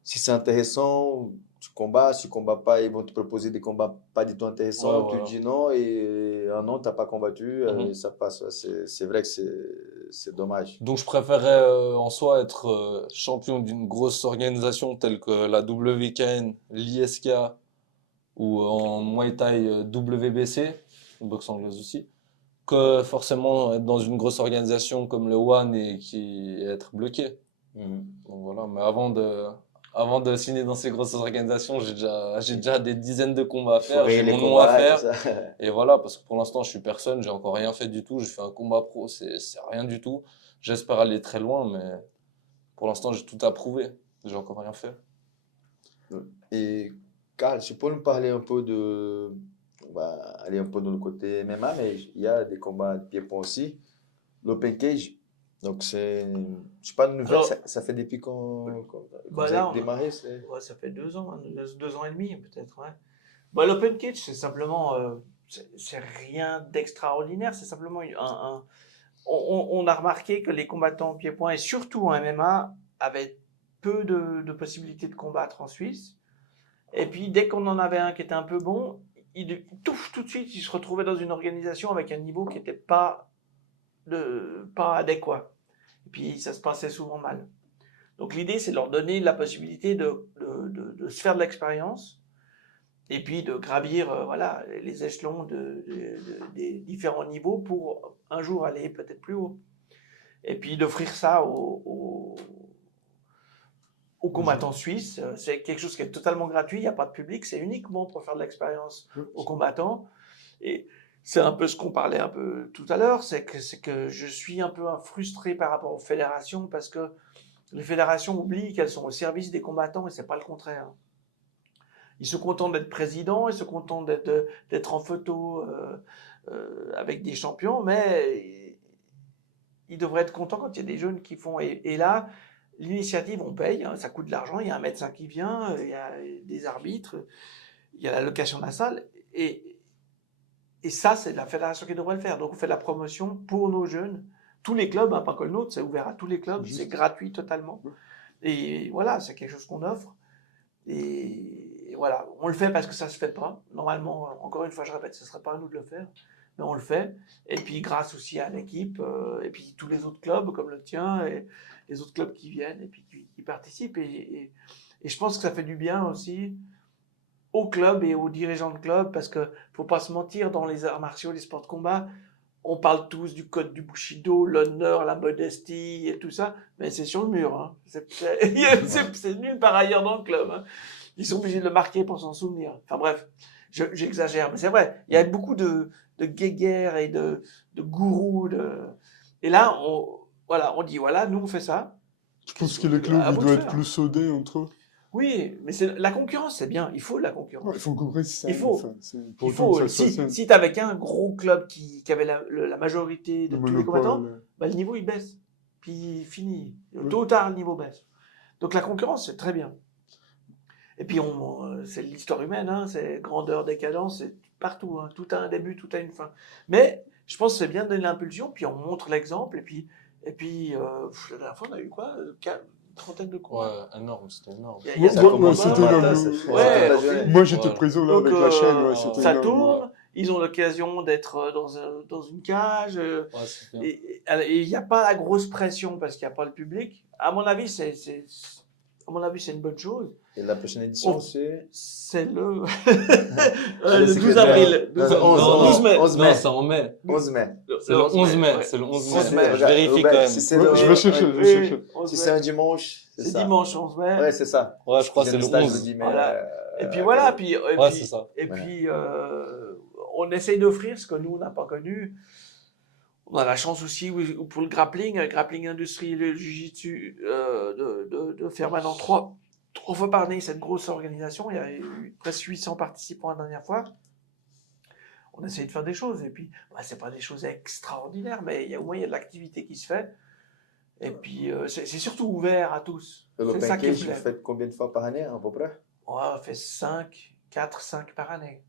Si c'est intéressant, tu combats. Si tu combats pas, ils vont te proposer des combats pas du tout Ouais, intéressants. Tu voilà. dis non et un an, tu n'as pas combattu. Et Mhm. ça passe. Ouais, c'est vrai que c'est dommage. Donc je préférerais en soi être champion d'une grosse organisation telle que la WKN, l'ISK ou en Muay Thai WBC, une boxe anglaise aussi, que forcément être dans une grosse organisation comme le One et être bloqué. Mhm. Donc voilà, mais avant de signer dans ces grosses organisations, j'ai déjà des dizaines de combats à Il faut faire, j'ai rayer les mon nom à combats et tout faire. ça. Et voilà, parce que pour l'instant, je suis personne, j'ai encore rien fait du tout. J'ai fait un combat pro, c'est rien du tout. J'espère aller très loin, mais pour l'instant, j'ai tout à prouver. J'ai encore rien fait. Et Karl, tu peux nous parler un peu de. On va aller un peu dans le côté MMA, mais il y a des combats de pied-point aussi. L'Open Cage, donc c'est pas une nouvelle, Alors, ça fait depuis quand bah vous avez là, démarré, c'est. ouais, ça fait 2 ans, hein, 2 ans et demi peut-être. Ouais. Bah, l'open cage, c'est simplement, c'est rien d'extraordinaire. C'est simplement on a remarqué que les combattants au pied-point et surtout en MMA avaient peu de possibilités de combattre en Suisse. Et puis dès qu'on en avait un qui était un peu bon, tout de suite, il se retrouvait dans une organisation avec un niveau qui n'était pas adéquat. Et puis ça se passait souvent mal. Donc l'idée, c'est de leur donner la possibilité de se faire de l'expérience et puis de gravir voilà, les échelons des différents niveaux pour un jour aller peut-être plus haut. Et puis d'offrir ça aux combattants suisses. C'est quelque chose qui est totalement gratuit, il n'y a pas de public, c'est uniquement pour faire de l'expérience aux combattants. Et c'est un peu ce qu'on parlait un peu tout à l'heure, c'est que je suis un peu frustré par rapport aux fédérations parce que les fédérations oublient qu'elles sont au service des combattants et c'est pas le contraire. Ils se contentent d'être présidents, ils se contentent d'être en photo avec des champions, mais ils devraient être contents quand il y a des jeunes qui font. Et là, l'initiative, on paye, hein, ça coûte de l'argent, il y a un médecin qui vient, il y a des arbitres, il y a la location de la salle. Et ça, c'est la fédération qui devrait le faire. Donc, on fait de la promotion pour nos jeunes. Tous les clubs, hein, pas que le nôtre, c'est ouvert à tous les clubs, c'est gratuit totalement. Et voilà, c'est quelque chose qu'on offre. Et voilà, on le fait parce que ça se fait pas. Normalement, encore une fois, je répète, ce ne serait pas à nous de le faire, mais on le fait. Et puis, grâce aussi à l'équipe, et puis tous les autres clubs comme le tien, et les autres clubs qui viennent et puis qui participent. Et je pense que ça fait du bien aussi aux clubs et aux dirigeants de clubs, parce que faut pas se mentir, dans les arts martiaux, les sports de combat, on parle tous du code du Bushido, l'honneur, la modestie et tout ça, mais c'est sur le mur. Hein. C'est nulle part ailleurs dans le club. Hein. Ils sont obligés de le marquer pour s'en souvenir. Enfin bref, j'exagère, mais c'est vrai. Il y a beaucoup de guéguerres et de gourous. Et là, on dit, voilà, nous on fait ça. Je pense que les clubs ils doivent être plus soudés entre eux. Oui, mais la concurrence, c'est bien. Il faut de la concurrence. Ouais, il faut qu'on ça. Il faut. Enfin, Il faut. Si tu avais un gros club qui avait la majorité de tous les combattants, bah, le niveau il baisse. Puis fini. Tôt ou tard, le niveau baisse. Donc la concurrence, c'est très bien. Et puis c'est l'histoire humaine, hein, c'est grandeur, décadence, c'est partout. Hein. Tout a un début, tout a une fin. Mais je pense que c'est bien de donner l'impulsion, puis on montre l'exemple. Et puis la dernière fois, on a eu quoi 30 de combats. Ouais, énorme, c'était énorme. C'était énorme. Moi, j'étais présent là avec la chaîne. Ça tourne, ils ont l'occasion d'être dans une cage. Et il n'y a pas la grosse pression parce qu'il n'y a pas le public. À mon avis, c'est une bonne chose. Et la prochaine édition, c'est le 12 avril. 12 mai. 11 mai. Non, c'est en mai. 11 mai. C'est le 11 mai. C'est le 11 mai. Je vérifie quand même. Je vais chercher. Si c'est un dimanche, c'est dimanche 11 mai. Ouais, c'est ça. Ouais, je crois que c'est le 11. Voilà. Et puis voilà. Ouais, c'est ça. Et puis, on essaye d'offrir ce que nous, on n'a pas connu. On a la chance aussi pour le grappling industrie et le jiu-jitsu de faire maintenant 3 fois par année cette grosse organisation. Il y a eu presque 800 participants la dernière fois. On essaye de faire des choses. Et puis, c'est pas des choses extraordinaires, mais au moins il y a de l'activité qui se fait. Et puis, c'est surtout ouvert à tous. Le package, vous faites combien de fois par année, à peu près? On fait 4, 5 par année.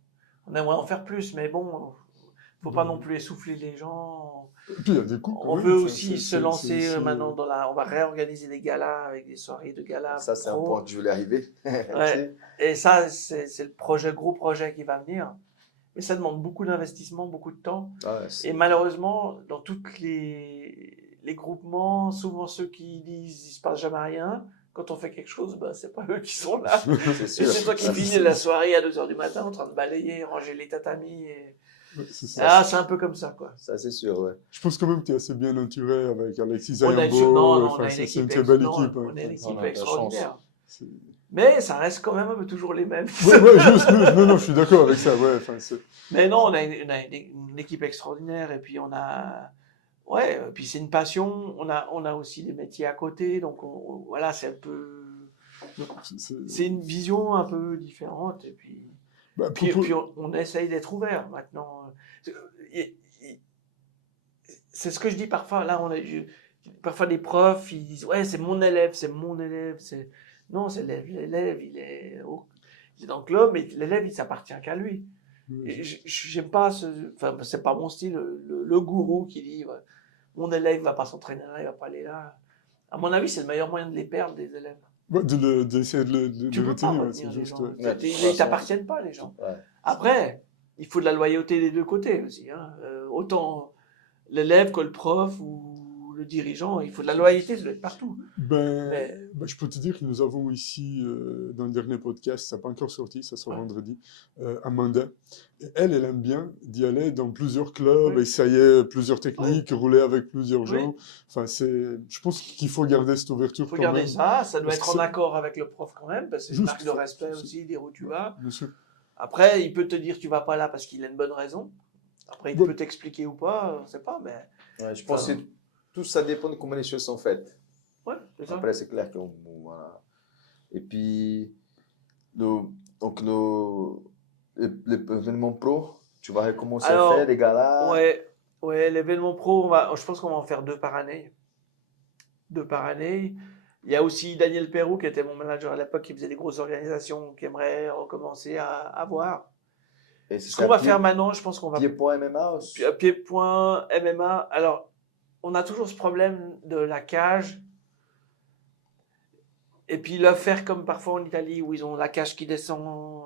On aimerait en faire plus, mais bon, faut pas non plus essouffler les gens. Et puis, il y a des coûts, on veut aussi se lancer maintenant on va réorganiser des galas avec des soirées de galas. Ça, c'est un point que je voulais arriver. Ouais. Et ça, c'est le gros projet qui va venir. Mais ça demande beaucoup d'investissement, beaucoup de temps. Et malheureusement, dans tous les groupements, souvent ceux qui disent il se passe jamais rien, quand on fait quelque chose, c'est pas eux qui sont là. C'est toi qui finis la soirée à 2h du matin en train de balayer, ranger les tatamis. C'est un peu comme ça, quoi. Ça, c'est sûr, ouais. Je pense quand même que tu es assez bien entouré avec Alexis Ayambo. On a une très belle équipe. On a une équipe extraordinaire. Mais ça reste quand même un peu toujours les mêmes. Non, je suis d'accord avec ça. Ouais, mais non, on a une équipe extraordinaire et puis on a... Ouais, puis c'est une passion. On a aussi des métiers à côté. Donc voilà, c'est un peu... C'est une vision un peu différente. Et puis... Puis on essaye d'être ouvert maintenant. C'est ce que je dis parfois. Là, parfois des profs, ils disent ouais, c'est mon élève. Non, c'est l'élève, il est dans le club, mais l'élève, il s'appartient qu'à lui. J'aime pas c'est pas mon style, le gourou qui dit ouais, mon élève va pas s'entraîner là, il va pas aller là. À mon avis, c'est le meilleur moyen de les perdre, des élèves. D'essayer de le retenir, c'est juste. Ils ne t'appartiennent pas, les gens. Ouais. Après, il faut de la loyauté des deux côtés aussi. Hein. Autant l'élève que le prof ou le dirigeant, il faut de la loyauté, ça doit être partout. Ben, Mais- je peux te dire que nous avons ici, dans le dernier podcast, ça n'a pas encore sorti, ça sort Ouais. vendredi, Amanda. Et elle aime bien d'y aller dans plusieurs clubs, Oui. essayer plusieurs techniques, rouler avec plusieurs Oui. gens. Enfin, je pense qu'il faut garder cette ouverture Il faut quand garder même. ça doit Parce être que en c'est- accord avec le prof quand même, parce que c'est une Juste, marque de respect c'est- aussi, dire où tu vas. Bien sûr. Après, il peut te dire tu vas pas là parce qu'il a une bonne raison. Après, il Ouais. peut t'expliquer ou pas, on sait pas, mais Ouais, je pense Enfin, que tout ça dépend de comment les choses sont faites. ouais, c'est ça. Après, c'est clair que voilà. Et puis, donc l'événement pro, tu vas recommencer Alors, à faire des galas. Ouais, l'événement pro, je pense qu'on va en faire 2 par année. 2 par année. Il y a aussi Daniel Perrou, qui était mon manager à l'époque, qui faisait des grosses organisations, qui aimerait recommencer à voir. Et Ce qu'on va faire maintenant, je pense qu'on va Pied-point MMA aussi. pied-point, MMA. Alors, on a toujours ce problème de la cage. Et puis le faire comme parfois en Italie, où ils ont la cage qui descend.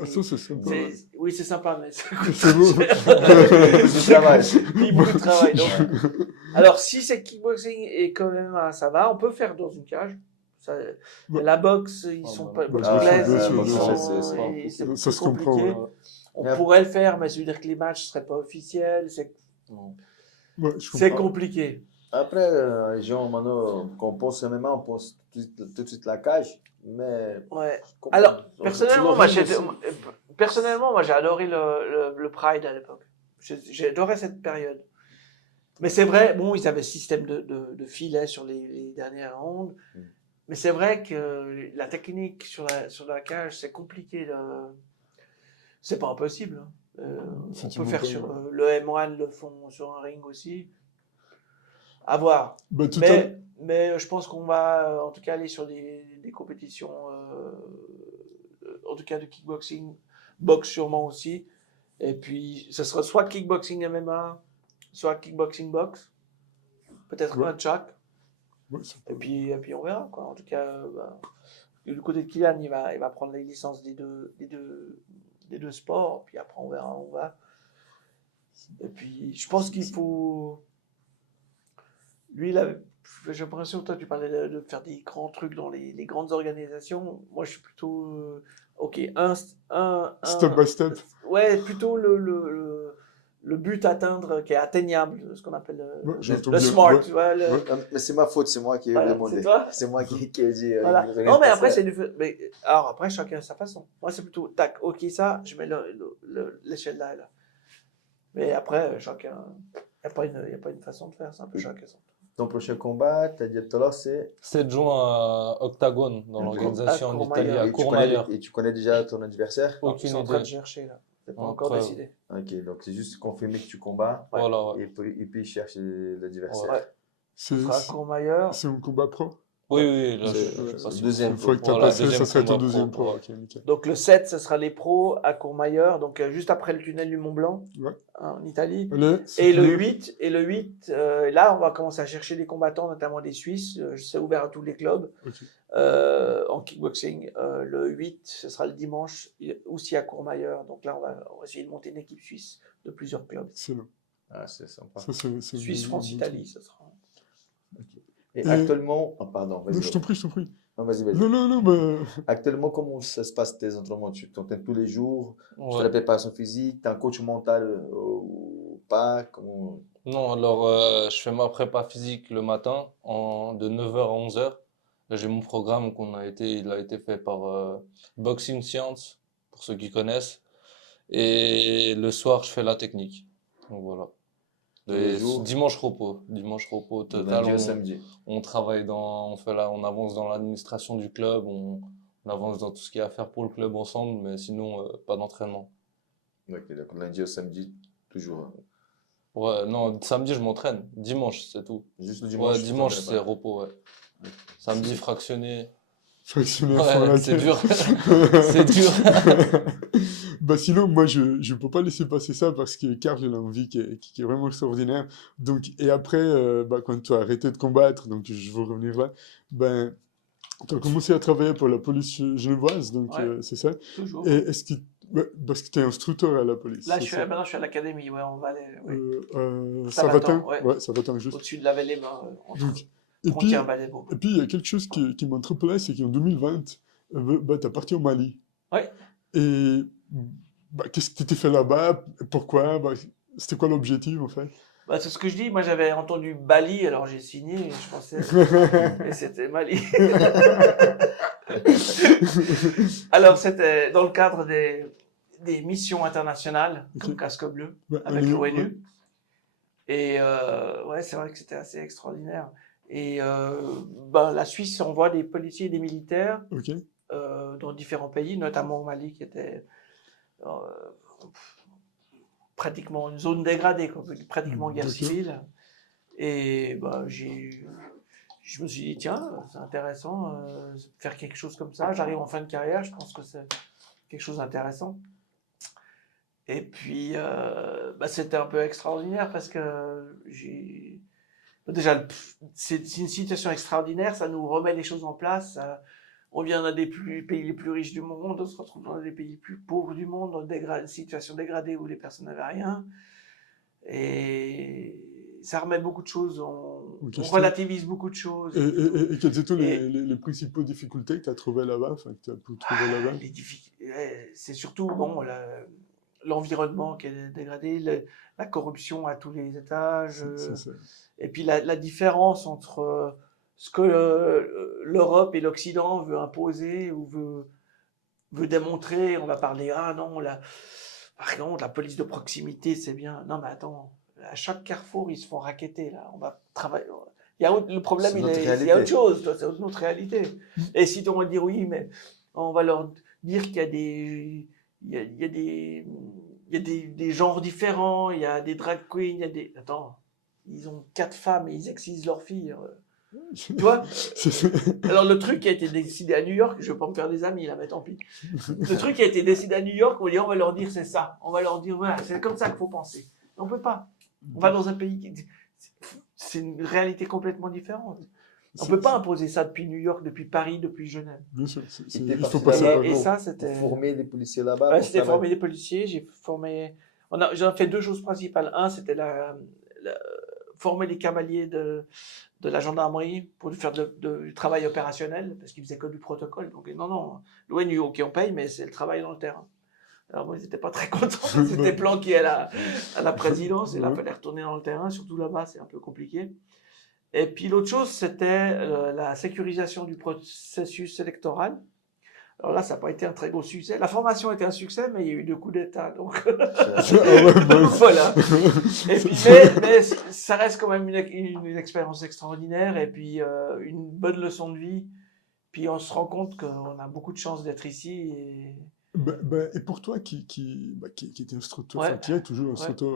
Ah, ça, c'est sympa. Oui, c'est sympa, mais ça coûte C'est beau. Du travail. Il y a beaucoup de travail. Donc, alors, si c'est kickboxing et quand même ça va, on peut faire dans une cage. Ça, Ouais. La boxe, ils Ah, sont bah, pas bah, beaucoup bien de sûr, l'aise, bien ils sûr, sont- c'est et c'est Ça se comprend, compliqué. ouais. On Mais pourrait le faire, mais ça veut dire que les matchs ne seraient pas officiels. Non. Ouais, je C'est comprends. compliqué. Après, les gens, maintenant, quand on pense MMA, on pense tout de suite la cage. Mais. Ouais. Alors, personnellement, Tu l'as moi, j'ai adoré le Pride à l'époque. J'ai adoré cette période. Mais c'est vrai, bon, ils avaient système de filet sur les dernières rondes. Mm. Mais c'est vrai que la technique sur la cage, c'est compliqué. C'est pas impossible. Hein. On peut Effectivement faire pas, sur ouais. le M1 le font sur un ring aussi. À voir. Bah, tout à Mais je pense qu'on va en tout cas aller sur des compétitions, en tout cas de kickboxing, boxe sûrement aussi. Et puis, ce sera soit kickboxing MMA, soit kickboxing boxe. Peut-être Ouais. un de chaque. ouais, ça Et puis on verra, quoi. En tout cas, du côté de Kylian, il va prendre les licences des deux sports. Puis après, on verra où on va. Et puis, je pense qu'il faut. Lui, j'ai l'impression que toi, tu parlais de faire des grands trucs dans les grandes organisations. Moi, je suis plutôt. Ok, Step by step. Ouais, plutôt le but à atteindre qui est atteignable, ce qu'on appelle Ouais, j'entends le bien. smart. Ouais. Tu vois, Ouais. Mais c'est ma faute, c'est moi qui ai Voilà, demandé. c'est toi. C'est moi qui ai dit. Voilà. je Non, mais pas après, ça. mais alors après, chacun a sa façon. Moi, c'est plutôt tac, ok, ça, je mets l'échelle là et là. Mais après, chacun. Il n'y a pas une façon de faire, c'est un peu chacun. Ton prochain combat, tu as dit tout à l'heure, c'est. 7 juin à Octagone, dans l'organisation en Italie, à Et Courmayeur. tu connais déjà ton adversaire? Ils Aucune sont en train de idée. chercher là. C'est pas Après, encore décidé. Ok, donc c'est juste confirmer que tu combats Ouais. Voilà, ouais. et puis chercher l'adversaire. Ouais. C'est Ce sera Courmayeur. c'est un combat pro. Oui, oui, là, C'est- je c'est passe. deuxième Une fois que tu as Voilà, passé, ça deuxième serait ton combat deuxième pro, pro. ouais. Ok, nickel. Donc le 7, ce sera les pros à Courmayeur, donc juste après le tunnel du Mont Blanc, Ouais. en Italie. Allez, c'est Et le cool. 8, là, on va commencer à chercher des combattants, notamment des Suisses. C'est ouvert à tous les clubs Ok. en kickboxing. Le 8, ce sera le dimanche, aussi à Courmayeur. Donc là, on va essayer de monter une équipe suisse de plusieurs clubs. Excellent. Ah, c'est sympa. Ça, c'est Suisse, bon, France, bon Italie, truc. ce sera. Et Et- actuellement. Oh, pardon, vas-y. Non, je t'en prie, je t'en prie. Non, vas-y. Non, bah, Actuellement, comment ça se passe tes entraînements? Tu t'entraînes tous les jours? Tu fais Ouais. la préparation physique? Tu as un coach mental ou pas? Comment... Non, alors je fais ma prépa physique le matin de 9h à 11h. Là, j'ai mon programme il a été fait par Boxing Science, pour ceux qui connaissent. Et le soir, je fais la technique. Donc voilà. Tous les Et jours? dimanche repos Du total. lundi au samedi. On travaille on avance dans l'administration du club, on avance dans tout ce qu'il y a à faire pour le club ensemble, mais sinon, pas d'entraînement. Ok, donc lundi au samedi, toujours. Ouais, non, samedi, je m'entraîne. Dimanche, c'est tout. Juste le dimanche. Ouais, tu dimanche, t'entraînes c'est pas. repos, ouais. Samedi, fractionné. fractionner à fond la Ouais, c'est tête. dur. C'est dur. Bah sinon, moi, je peux pas laisser passer ça parce que Karl, il a une vie qui est vraiment extraordinaire. Donc, et après, bah, quand tu as arrêté de combattre, donc je veux revenir là, ben, tu as commencé à travailler pour la police genevoise, donc Ouais. c'est ça. Toujours. Et est-ce que Ouais, parce que tu es instructeur à la police, Là, c'est ça? maintenant, je suis à l'académie, ouais, on va aller, ouais. Savatin, Savatin, ouais. ouais, Savatin, juste. Au-dessus de la vallée, entre Donc, et puis, Frontière Vallée-Beau. il y a quelque chose qui m'interpellait, c'est qu'en 2020, tu es parti au Mali. Ouais. Et qu'est-ce que tu t'es fait là-bas? Pourquoi? C'était quoi l'objectif, en fait? Bah, c'est ce que je dis. Moi, j'avais entendu Bali, alors j'ai signé. Et je pensais, mais c'était Mali. Alors, c'était dans le cadre des missions internationales, Ok. comme Casque Bleu, Ouais, avec allez, l'ONU. ouais. Et ouais, c'est vrai que c'était assez extraordinaire. Et la Suisse envoie des policiers et des militaires Ok. dans différents pays, notamment au Mali, qui était euh, pratiquement une zone dégradée, quoi, pratiquement guerre D'accord. civile. Et je me suis dit, tiens, c'est intéressant, faire quelque chose comme ça. J'arrive en fin de carrière, je pense que c'est quelque chose d'intéressant. Et puis, c'était un peu extraordinaire parce que déjà, c'est une situation extraordinaire, ça nous remet les choses en place. On vient d'un des pays les plus riches du monde, on se retrouve dans un des pays les plus pauvres du monde, dans une situation dégradée où les personnes n'avaient rien. Et ça remet beaucoup de choses, on relativise beaucoup de choses. Et quelles étaient les principales difficultés que tu as trouvées là-bas, enfin, que tu as pu trouver là-bas? C'est surtout l'environnement qui est dégradé, la corruption à tous les étages. Et puis la différence entre ce que l'Europe et l'Occident veut imposer ou veut démontrer. On va parler, par contre, la police de proximité, c'est bien. Non, mais attends, à chaque carrefour, ils se font racketter, là. On va travailler. Le problème, il y a autre chose, c'est notre réalité. Et si on va dire oui, mais on va leur dire qu'il y a des genres différents, il y a des drag queens, Attends, ils ont 4 femmes et ils excisent leurs filles. Tu vois? Alors le truc qui a été décidé à New York, je vais pas me faire des amis là, mais tant pis. Le truc qui a été décidé à New York, on va leur dire c'est ça. On va leur dire voilà, c'est comme ça qu'il faut penser. On peut pas. On va dans un pays c'est une réalité complètement différente. On peut pas imposer ça depuis New York, depuis Paris, depuis Genève. Bien sûr, il faut passer par et ça, c'était former des policiers là-bas. Ouais, c'était former des policiers. J'en ai fait 2 choses principales. Un, c'était former les cavaliers de la gendarmerie pour faire du travail opérationnel, parce qu'ils faisaient que du protocole. Donc, non, l'ONU, ok, on paye, mais c'est le travail dans le terrain. Alors, moi, ils n'étaient pas très contents. C'était planqué à la présidence, et là, il fallait retourner dans le terrain, surtout là-bas, c'est un peu compliqué. Et puis, l'autre chose, c'était la sécurisation du processus électoral. Alors là, ça n'a pas été un très gros succès. La formation était un succès, mais il y a eu 2 coups d'État. Donc, voilà. Et puis, mais ça reste quand même une expérience extraordinaire et puis une bonne leçon de vie. Puis on se rend compte qu'on a beaucoup de chance d'être ici. Et pour toi qui était instructeur, Ouais. qui est toujours instructeur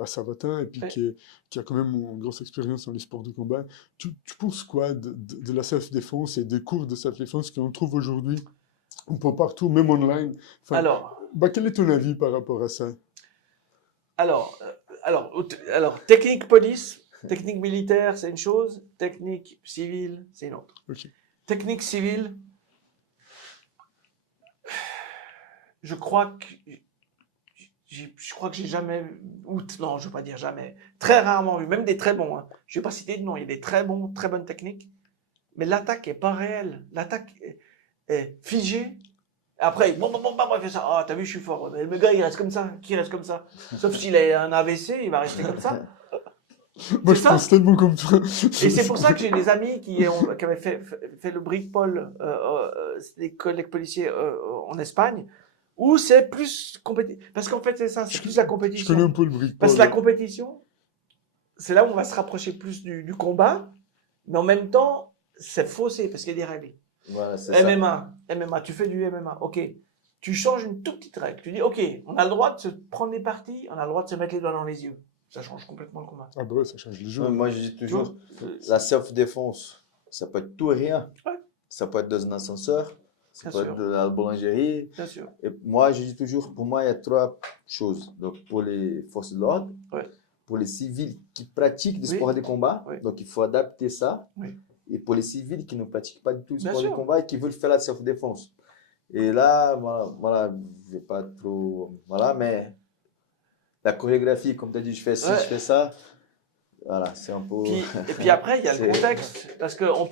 à Savatin et puis qui a quand même une grosse expérience dans les sports de combat, tu penses quoi de la self-défense et des cours de self-défense qu'on trouve aujourd'hui un peu partout, même online? Enfin, Alors, quel est ton avis par rapport à ça? Alors, technique police, technique militaire, c'est une chose. Technique civile, c'est une autre. Okay. Technique civile, je crois que j'ai jamais, non, je ne veux pas dire jamais, très rarement vu, même des très bons. Hein. Je ne vais pas citer de nom, il y a des très bonnes techniques, mais l'attaque n'est pas réelle. L'attaque est figée. Après, il fait ça. Ah, t'as vu, je suis fort. Mais le gars, il reste comme ça. Qui reste comme ça? Sauf s'il a un AVC, il va rester comme ça. Moi, je pense tellement comme toi. Et c'est pour ça que j'ai des amis qui avaient fait le Brickpol, des collègues policiers en Espagne, où c'est plus compétitif. Parce qu'en fait, c'est ça, c'est plus la compétition. Je connais un peu le Brickpol. Parce que la compétition, c'est là où on va se rapprocher plus du combat, mais en même temps, c'est faussé parce qu'il y a des règles. Voilà, MMA, tu fais du MMA, ok. Tu changes une toute petite règle. Tu dis, ok, on a le droit de se prendre des parties, on a le droit de se mettre les doigts dans les yeux. Ça change complètement le combat. Ah bah ouais, ça change le jeu. Moi, je dis toujours, la self-défense, ça peut être tout et rien. Ouais. Ça peut être dans un ascenseur, ça peut être de la boulangerie. Bien sûr. Et moi, je dis toujours, pour moi, il y a 3 choses. Donc, pour les forces de l'ordre, pour les civils qui pratiquent des sports de combat, donc il faut adapter ça. Et pour les civils qui ne pratiquent pas du tout le sport de combat et qui veulent faire la self-défense. Et là, voilà, je vais pas trop. Voilà, mais la chorégraphie, comme tu as dit, je fais ci, Ouais. je fais ça. Voilà, c'est un peu. Et puis après, il y a le C'est- contexte. Parce qu'on on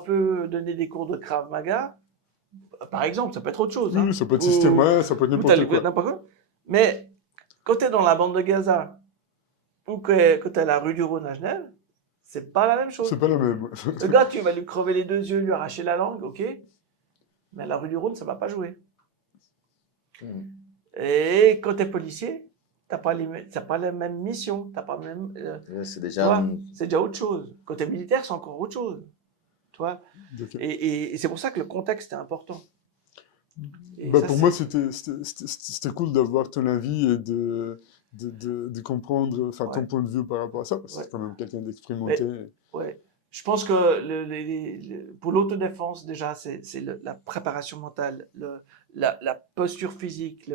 peut donner des cours de Krav Maga, par exemple, ça peut être autre chose. Hein. Oui, ça peut être Ou- systéma, ça peut être ou t'as n'importe quoi. n'importe quoi. Mais quand tu es dans la bande de Gaza ou que tu es à la rue du Rhône à Genève, c'est pas la même chose. C'est pas la même. Le gars, tu vas lui crever les 2 yeux, lui arracher la langue, ok. Mais à la rue du Rhône, ça va pas jouer. Hmm. Et quand tu es policier, t'as pas la même mission. T'as pas le même, Ouais, c'est tu déjà. vois, c'est déjà autre chose. Quand tu es militaire, c'est encore autre chose. Tu vois. Donc, Et c'est pour ça que le contexte est important. Et bah, ça, pour moi, c'était cool d'avoir ton avis et de comprendre enfin, ton Ouais. point de vue par rapport à ça, parce que Ouais. c'est quand même quelqu'un d'expérimenté. Ouais. Je pense que pour l'autodéfense, déjà, c'est la préparation mentale, la posture physique,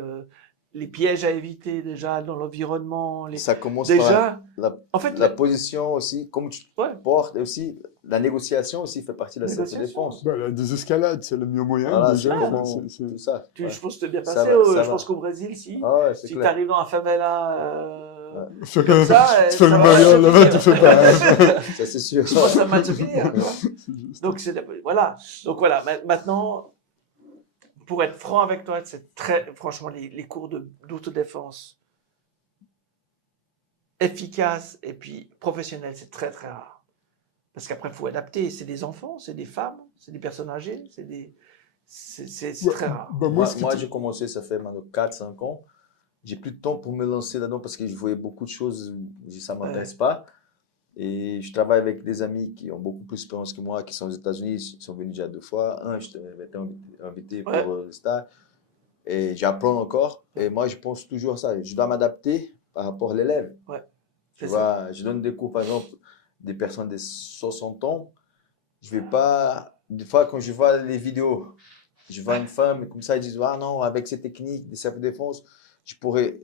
les pièges à éviter déjà dans l'environnement. Ça commence par Déjà, la, en fait, la position aussi, comme tu te ouais, portes, et aussi la négociation aussi fait partie de la Négociation. self-défense. Bah, la désescalade, c'est le mieux moyen, Voilà, déjà. c'est Enfin, comment tout ça. Ouais. je pense que c'est bien Ça passé. va, ça Je va. pense qu'au Brésil, si, Ah ouais, c'est si tu clair. arrives dans un favela Ouais. faire comme ça, tu fais le ça va Maria mal se là-bas, finir. tu fais pas. Hein. Ça, c'est sûr. Je pense que ça va mal se finir. Tu vois. C'est juste. Donc, voilà. Donc, voilà. Maintenant, pour être franc avec toi, c'est franchement, les cours d'autodéfense efficaces et puis professionnels, c'est très, très rare. Parce qu'après, il faut adapter. C'est des enfants, c'est des femmes, c'est des personnes âgées, c'est Ouais, très rare. bah, Moi, ce qui moi te- j'ai commencé, ça fait maintenant 4-5 ans. J'ai plus de temps pour me lancer là-dedans parce que je voyais beaucoup de choses, ça ne m'intéresse pas. Et je travaille avec des amis qui ont beaucoup plus d'expérience que moi, qui sont aux États-Unis, ils sont venus déjà 2 fois. Je t'avais été invité pour Ouais. le stage. Et j'apprends encore. Et moi, je pense toujours à ça. Je dois m'adapter par rapport à l'élève. Ouais. Tu C'est ça. vois, je donne des cours, par exemple, des personnes de 60 ans. Je vais pas. Des fois, quand je vois les vidéos, je vois une femme, et comme ça, ils disent: ah non, avec ces techniques de self-défense, je pourrais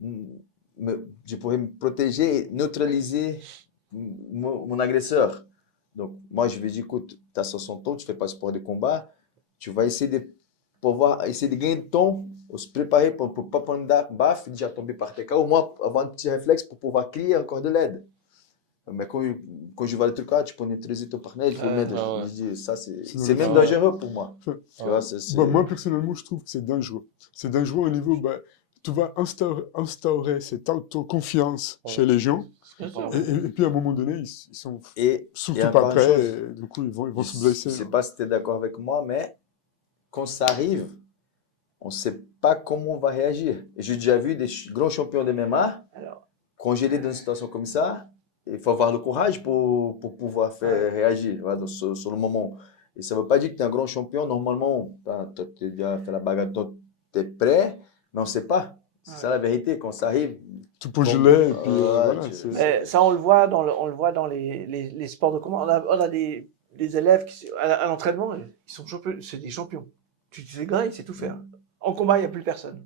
je pourrais me protéger et neutraliser mon agresseur. Donc, moi, je vais dire: écoute, tu as 60 ans, tu fais pas sport de combat, tu vas essayer de pouvoir essayer de gagner de temps, se préparer pour ne pas prendre une baffe, déjà tomber par terre, au moins avoir un petit réflexe pour pouvoir crier encore de l'aide. Mais quand je vois le truc là, tu peux neutraliser ton partenaire, il faut le mettre. Ah ouais. Je dis, ça, c'est C'est même vrai. dangereux pour moi. Enfin, Tu vois, c'est- bah, moi, personnellement, je trouve que c'est dangereux. C'est dangereux au niveau, bah, tu vas instaurer cette autoconfiance Ouais. chez les gens, Bien sûr. Ouais. et puis à un moment donné, ils sont Et surtout et pas encore une prêts, chose, et du coup, ils vont se je blesser. ne sais Hein. pas si tu es d'accord avec moi, mais quand ça arrive, on ne sait pas comment on va réagir. Et j'ai déjà vu des grands champions de MMA Alors, congelés dans une situation comme ça. Il faut avoir le courage pour pouvoir faire réagir, voilà, sur le moment. Et ça ne veut pas dire que tu es un grand champion. Normalement, tu as déjà fait la bagarre, tu es prêt, mais on ne sait pas. C'est ça la vérité. Quand ça arrive, Tout peut Bon, geler, et puis voilà. mais ça, on le voit on le voit dans les sports de combat. On a des élèves à l'entraînement, ils sont champions, c'est des champions. Tu sais, gars, il sait tout faire. En combat, il n'y a plus personne.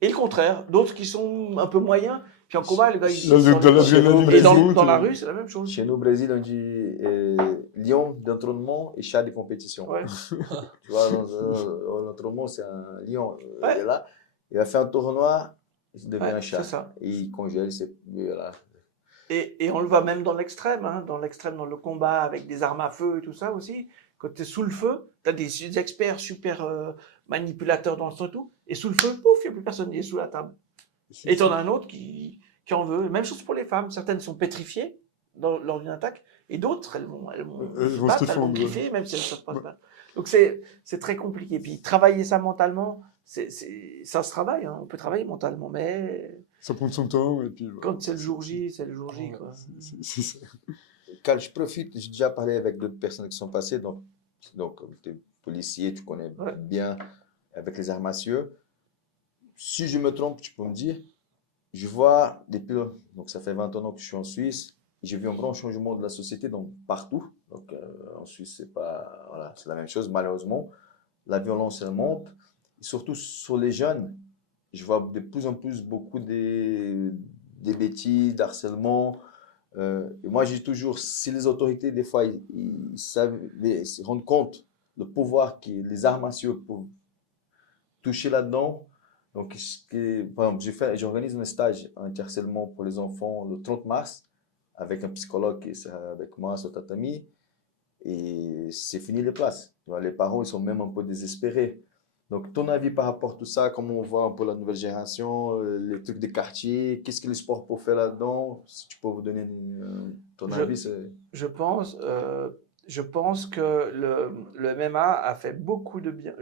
Et le contraire, d'autres qui sont un peu moyens, puis en combat, le gars, il Là, sort de les- l'adrénaline Et qui monte, dans la rue, c'est la même chose. chez nous au Brésil, on dit lion d'entraînement et chat de compétition. Ouais. Tu vois, l'entraînement, c'est un lion. Il Ouais. est là, il va faire un tournoi, il devient Ouais, un chat. c'est ça. Et il congèle, voilà. Et on le voit même dans l'extrême, hein, dans le combat avec des armes à feu et tout ça aussi. Quand tu es sous le feu, tu as des experts super manipulateurs dans le son et tout. Et sous le feu, pouf, il n'y a plus personne, il est sous la table. Et tu en as un autre qui en veut. Même chose pour les femmes. Certaines sont pétrifiées lors d'une attaque. Et d'autres, elles vont vont battre, se elles vont défendre. griffer, même si elles ne savent pas se battre. Donc c'est très compliqué. Puis travailler ça mentalement, ça se travaille. Hein. On peut travailler mentalement. Mais Ça prend son temps, et puis voilà. quand c'est le jour J, c'est le jour J. Quoi. C'est ça. Quand je profite, j'ai déjà parlé avec d'autres personnes qui sont passées, donc tu es policier, tu connais Ouais. bien avec les armes à feu. Si je me trompe, tu peux me dire. Je vois depuis, donc ça fait 20 ans que je suis en Suisse, j'ai vu un grand changement de la société donc partout. Donc en Suisse, c'est pas, voilà, c'est la même chose malheureusement. La violence elle monte, et surtout sur les jeunes. Je vois de plus en plus beaucoup des bêtises, d'harcèlement. Et moi, j'ai toujours, si les autorités, des fois, ils savent, ils se rendent compte le pouvoir que les arts martiaux peuvent toucher là-dedans. Donc, par exemple, j'organise un stage anti-harcèlement pour les enfants le 30 mars avec un psychologue qui est avec moi sur tatami. Et c'est fini les places. Tu vois, les parents, ils sont même un peu désespérés. Donc, ton avis par rapport à tout ça, comment on voit un peu la nouvelle génération, les trucs des quartiers, qu'est-ce que le sport peut faire là-dedans? Si tu peux vous donner ton avis, c'est... Je pense que le MMA a fait beaucoup de bien.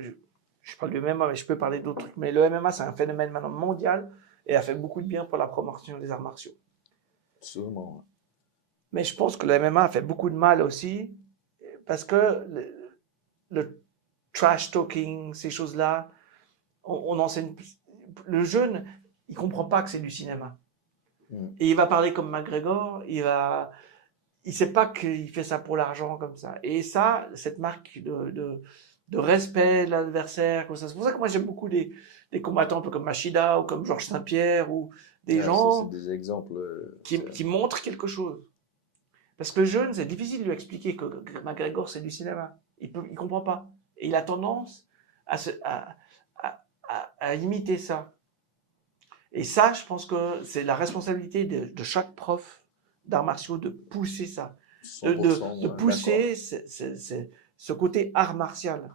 Je parle du MMA, mais je peux parler d'autres trucs. Mais le MMA, c'est un phénomène maintenant mondial et a fait beaucoup de bien pour la promotion des arts martiaux. Sûrement. Mais je pense que le MMA a fait beaucoup de mal aussi parce que le trash talking, ces choses-là, on enseigne. Le jeune, il comprend pas que c'est du cinéma. Et il va parler comme McGregor, il sait pas qu'il fait ça pour l'argent comme ça. Et ça, cette marque de respect de l'adversaire, comme ça. C'est pour ça que moi j'aime beaucoup des combattants un peu comme Machida ou comme Georges Saint-Pierre ou des gens c'est des exemples, qui montrent quelque chose. Parce que le jeune, c'est difficile de lui expliquer que McGregor c'est du cinéma. Il comprend pas. Et il a tendance à imiter ça. Et ça, je pense que c'est la responsabilité de chaque prof d'arts martiaux de pousser ça, de pousser ce côté art martial.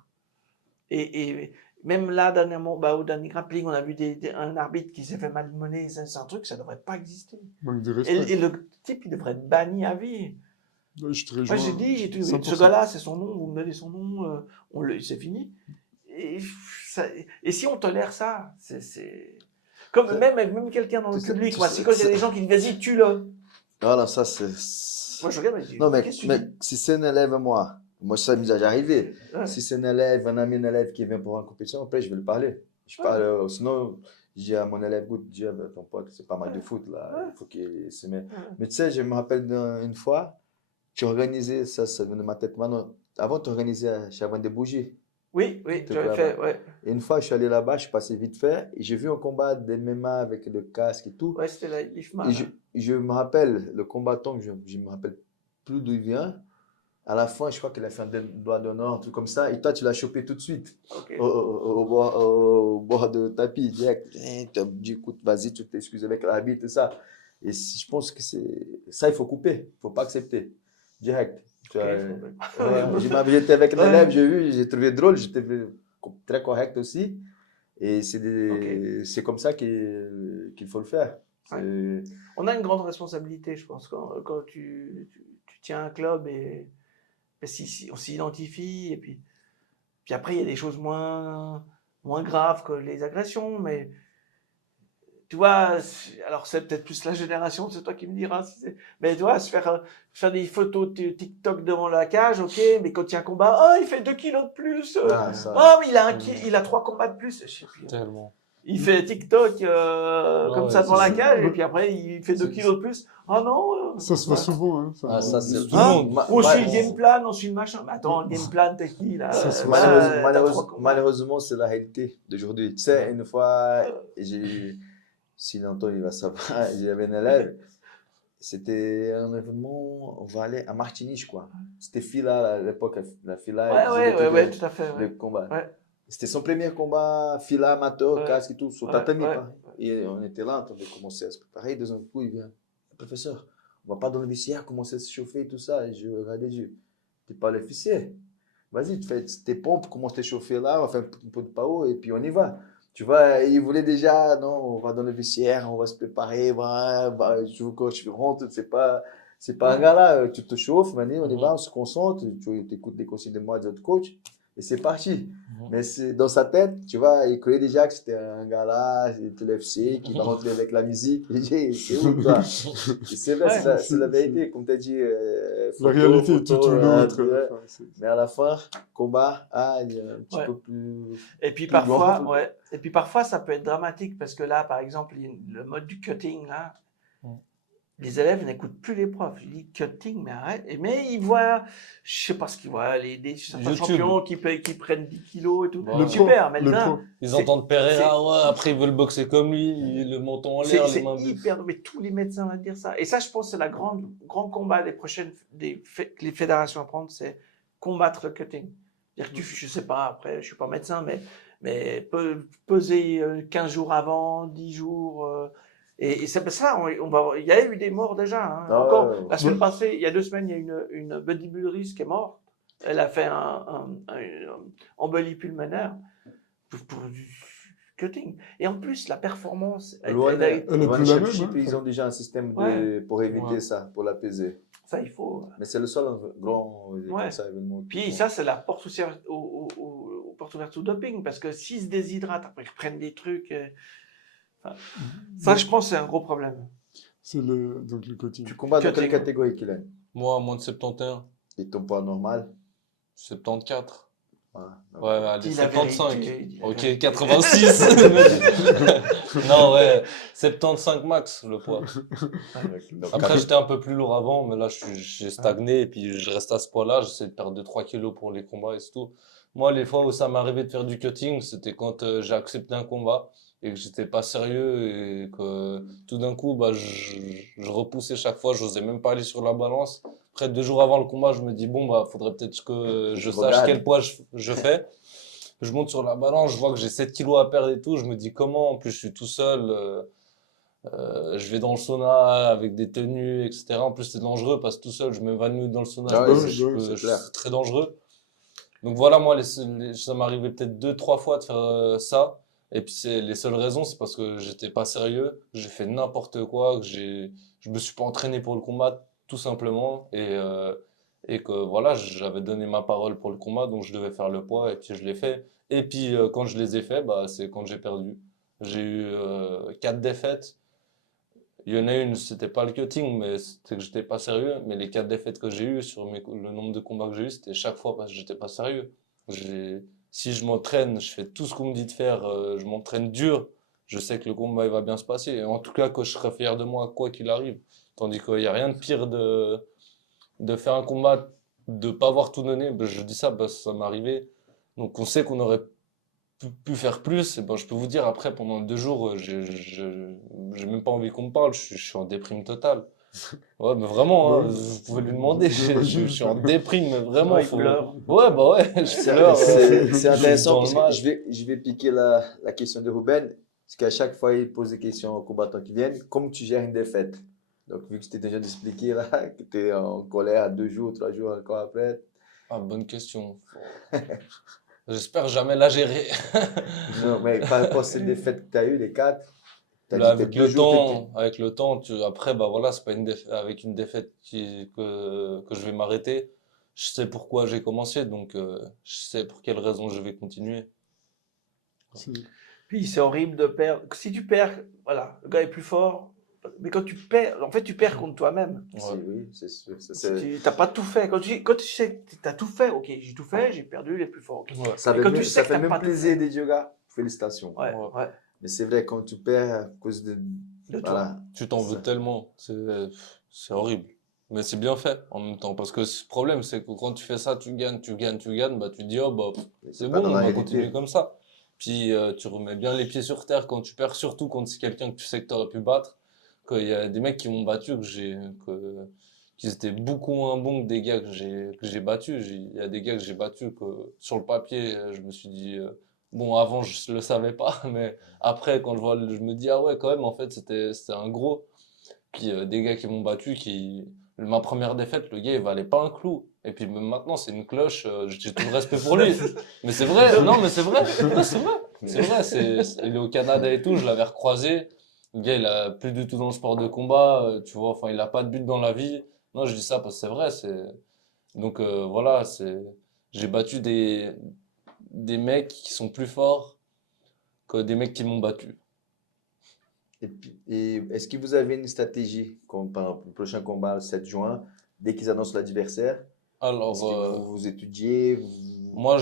Et même là, dernièrement, au dernier grappling, on a vu un arbitre qui s'est fait malmener, c'est un truc, ça ne devrait pas exister. Manque de respect. Et le type, il devrait être banni à vie. Ouais, je te Moi, rejoins j'ai dit, 100%. ce gars-là, c'est son nom, vous me donnez son nom, c'est fini. Et si on tolère ça, comme même quelqu'un dans le public, moi, c'est quand il y a des gens qui disent, vas-y, tue-le. Voilà, ça c'est... Moi, je regarde, mais je dis, Non, mais qu'est-ce que tu dis? si c'est un élève à moi ça m'est déjà arrivé. Ouais. Si c'est un élève, un ami, un élève qui vient pour une compétition, après je vais le parler. Je parle, sinon, je dis à mon élève, écoute, ton pote, c'est pas mal de foot là, il faut qu'il se mette. Mais tu sais, je me rappelle une fois, tu organisais, ça vient de ma tête maintenant, avant tu organisais chez Avant des Bougies. Oui, j'avais fait, ouais. Et une fois, je suis allé là-bas, je suis passé vite fait, et j'ai vu un combat de MMA avec le casque et tout. Ouais, c'était la l'IFMA. Et je me rappelle, le combattant, je me rappelle plus d'où il vient. À la fin, je crois qu'il a fait un doigt d'honneur, un truc comme ça. Et toi, tu l'as chopé tout de suite. Okay. Au bord de tapis, direct. Tu as dit, écoute, vas-y, tu t'excuses avec l'arbitre, tout ça. Et je pense que c'est ça, il faut couper. Il ne faut pas accepter. Direct. J'étais avec l'élève, j'ai vu, j'ai trouvé drôle, j'étais très correct aussi. Et c'est comme ça qu'il faut le faire. Ouais. On a une grande responsabilité, je pense, quand tu tiens un club et on s'identifie. Et puis après, il y a des choses moins graves que les agressions, mais tu vois, alors c'est peut-être plus la génération, c'est toi qui me diras. Mais tu vois, faire des photos de TikTok devant la cage, ok, mais quand il y a un combat, il fait 2 kilos de plus. Mais il a 3 combats de plus. Je sais plus. Tellement. Il fait TikTok comme ça devant la cage, et puis après, il fait 2 kilos de plus. Oh non. Ça se voit souvent. Hein. Ça, c'est tout le monde. On suit le game plan, on suit le machin. Mais attends, le game plan, t'es qui là? Malheureusement, c'est la réalité d'aujourd'hui. Tu sais, une fois, si longtemps il va savoir, j'avais un élève, c'était un événement, on va aller à Martigny, quoi. C'était Fila à l'époque, la Fila. Ouais, tout à fait. Le combat. Ouais. C'était son premier combat, Fila, amateur, casque et tout, sur tatami. Ouais. Et on était là, on attendait commencer à se préparer. Deuxième coup, il vient, professeur, on va pas dans le vestiaire commencer à se chauffer et tout ça. Et je regardais, je dis, t'es pas l'officier. Vas-y, tu fais tes pompes, commence à t'échauffer là, on fait un peu de PAO et puis on y va. Tu vois, il voulait déjà, non, on va dans le vestiaire, on va se préparer, je veux que je rentre, c'est pas un gars là, tu te chauffes, maintenant on y va, on se concentre, tu écoutes des conseils de moi, des autres coachs, et c'est parti. Mais c'est dans sa tête, tu vois, il croyait déjà que c'était un gars là, c'était l'FC, qui va rentrer avec la musique. C'est où, toi? C'est vrai, c'est la vérité, comme tu as dit. La réalité est tout autre. Mais à la fin, combat, il y a un petit peu plus. Et puis parfois, ça peut être dramatique, parce que là, par exemple, le mode du cutting, là, les élèves n'écoutent plus les profs. Ils disent cutting, mais arrête. Mais ils voient, je sais pas ce qu'ils voient, des champions qui prennent 10 kilos et tout. Super, maintenant. Ils entendent Pereira, après ils veulent boxer comme lui, le menton en l'air, les mains. C'est hyper, mais tous les médecins vont dire ça. Et ça, je pense, c'est le grand combat des prochaines, que les fédérations vont prendre, c'est combattre le cutting. C'est-à-dire que je sais pas, après, je suis pas médecin, mais peser 15 jours avant, 10 jours. Et c'est ça, il y a eu des morts déjà. Hein. Ah Encore, ouais, ouais. la semaine passée, il y a 2 semaines, il y a une bodybuilderiste qui est morte. Elle a fait un embolie pulmonaire pour du cutting. Et en plus, la performance, Loin, elle a été- Elle est One plus la même, Championship, hein. ils ont déjà un système Ouais. pour éviter Ouais. ça, pour l'apaiser. ça, il faut. Mais c'est le seul grand Ouais. comme ça, événement. Puis ça, c'est la porte ouverte aux portes ouvertes au doping, parce que s'ils se déshydratent, après ils reprennent des trucs. Enfin, ça, je pense, c'est un gros problème. C'est donc le coaching. Tu combats dans quelle Cutting. catégorie, Kylian? Moi, moins de 71, Et ton poids normal? 74. Voilà. Ouais, allez, Dis la 75. vérité, dis la Ok, vérité. 86. Non, ouais, 75 max le poids. Donc, Après, j'étais un peu plus lourd avant, mais là, j'ai stagné et puis je reste à ce poids-là. J'essaie de perdre 2-3 kilos pour les combats et c'est tout. Moi, les fois où ça m'est arrivé de faire du cutting, c'était quand j'ai accepté un combat et que j'étais pas sérieux et que tout d'un coup, bah, je repoussais chaque fois. J'osais même pas aller sur la balance. Après, 2 jours avant le combat, je me dis, bon, bah, faudrait peut-être que je sache regarde. quel poids je fais. Je monte sur la balance, je vois que j'ai 7 kilos à perdre et tout. Je me dis, comment? En plus, je suis tout seul. Je vais dans le sauna avec des tenues, etc. En plus, c'est dangereux parce que tout seul, je m'évanouis dans le sauna. Ah je oui, peux- je peux- c'est je- clair. c'est très dangereux. Donc voilà, moi, ça m'arrivait peut-être 2-3 fois de faire ça. Et puis, les seules raisons, c'est parce que j'étais pas sérieux, que j'ai fait n'importe quoi, je me suis pas entraîné pour le combat, tout simplement. Et que voilà, j'avais donné ma parole pour le combat, donc je devais faire le poids, et puis je l'ai fait. Et puis, quand je les ai faits, bah, c'est quand j'ai perdu. J'ai eu 4 défaites. Il y en a une, c'était pas le cutting, mais c'était que j'étais pas sérieux. Mais les 4 défaites que j'ai eues sur le nombre de combats que j'ai eu, c'était chaque fois parce que j'étais pas sérieux. Si je m'entraîne, je fais tout ce qu'on me dit de faire, je m'entraîne dur, je sais que le combat il va bien se passer. Et en tout cas, que je serai fier de moi, quoi qu'il arrive. Tandis qu'il n'y a rien de pire de faire un combat, de pas avoir tout donné. Ben, je dis ça parce que ça m'est arrivé. Donc on sait qu'on aurait pu faire plus. Et ben, je peux vous dire, après, pendant 2 jours, j'ai même pas envie qu'on me parle. Je suis en déprime totale. Ouais, mais vraiment, hein, Ouais. vous pouvez lui demander. Je suis en déprime, mais vraiment. Ouais, il pleure. Ouais, bah ouais, je pleure. C'est intéressant dans parce le mal. que je vais piquer la question de Ruben, parce qu'à chaque fois, il pose des questions aux combattants qui viennent. Comment tu gères une défaite? Donc, vu que tu t'es déjà expliqué là, que tu es en colère à 2 jours, 3 jours encore après. Ah, bonne question. J'espère jamais la gérer. Non, mais par rapport à ces défaites que tu as eues, les 4, tu as Là, dit que avec 2 le jours, temps, après, bah voilà, c'est pas avec une défaite que je vais m'arrêter. Je sais pourquoi j'ai commencé, donc je sais pour quelle raison je vais continuer. C'est- Puis c'est horrible de perdre. Si tu perds, voilà, le gars est plus fort. Mais quand tu perds, en fait, tu perds contre toi-même. Ouais. Oui, c'est sûr. Tu n'as pas tout fait. Quand tu sais que tu as tout fait, ok, j'ai tout fait, j'ai perdu les plus forts. ok. Ouais. Ça Et fait quand même, tu sais ça que fait t'as même pas tout plaisir fait. des yoga. Félicitations. Ouais, Ouais. ouais. Mais c'est vrai, quand tu perds à cause de. De toi. Voilà. Tu t'en veux Ça. tellement, c'est horrible. Mais c'est bien fait en même temps, parce que le problème, c'est que quand tu fais ça, tu gagnes, bah tu te dis, oh bah, c'est pas bon, dans on la va réalité. continuer comme ça. Puis tu remets bien les pieds sur terre quand tu perds, surtout quand c'est quelqu'un que tu sais que tu aurais pu battre. Qu'il y a des mecs qui m'ont battu, qu'ils étaient beaucoup moins bons que des gars que j'ai battus. Il y a des gars que j'ai battus que sur le papier, je me suis dit, bon, avant je le savais pas, mais après, quand je me dis, ah ouais, quand même, en fait, c'était un gros. Puis des gars qui m'ont battu, ma première défaite, le gars, il valait pas un clou. Et puis même maintenant, c'est une cloche, j'ai tout le respect pour lui. Mais c'est vrai, non, mais c'est vrai, ouais, c'est vrai. C'est vrai, il est au Canada et tout, je l'avais recroisé. Le gars, il a plus du tout dans le sport de combat, tu vois, enfin, il a pas de but dans la vie. Non, je dis ça parce que c'est vrai, donc voilà, j'ai battu des mecs qui sont plus forts que des mecs qui m'ont battu. Et est-ce que vous avez une stratégie comme par exemple, le prochain combat le 7 juin, dès qu'ils annoncent l'adversaire? Est-ce Alors, que vous étudiez moi,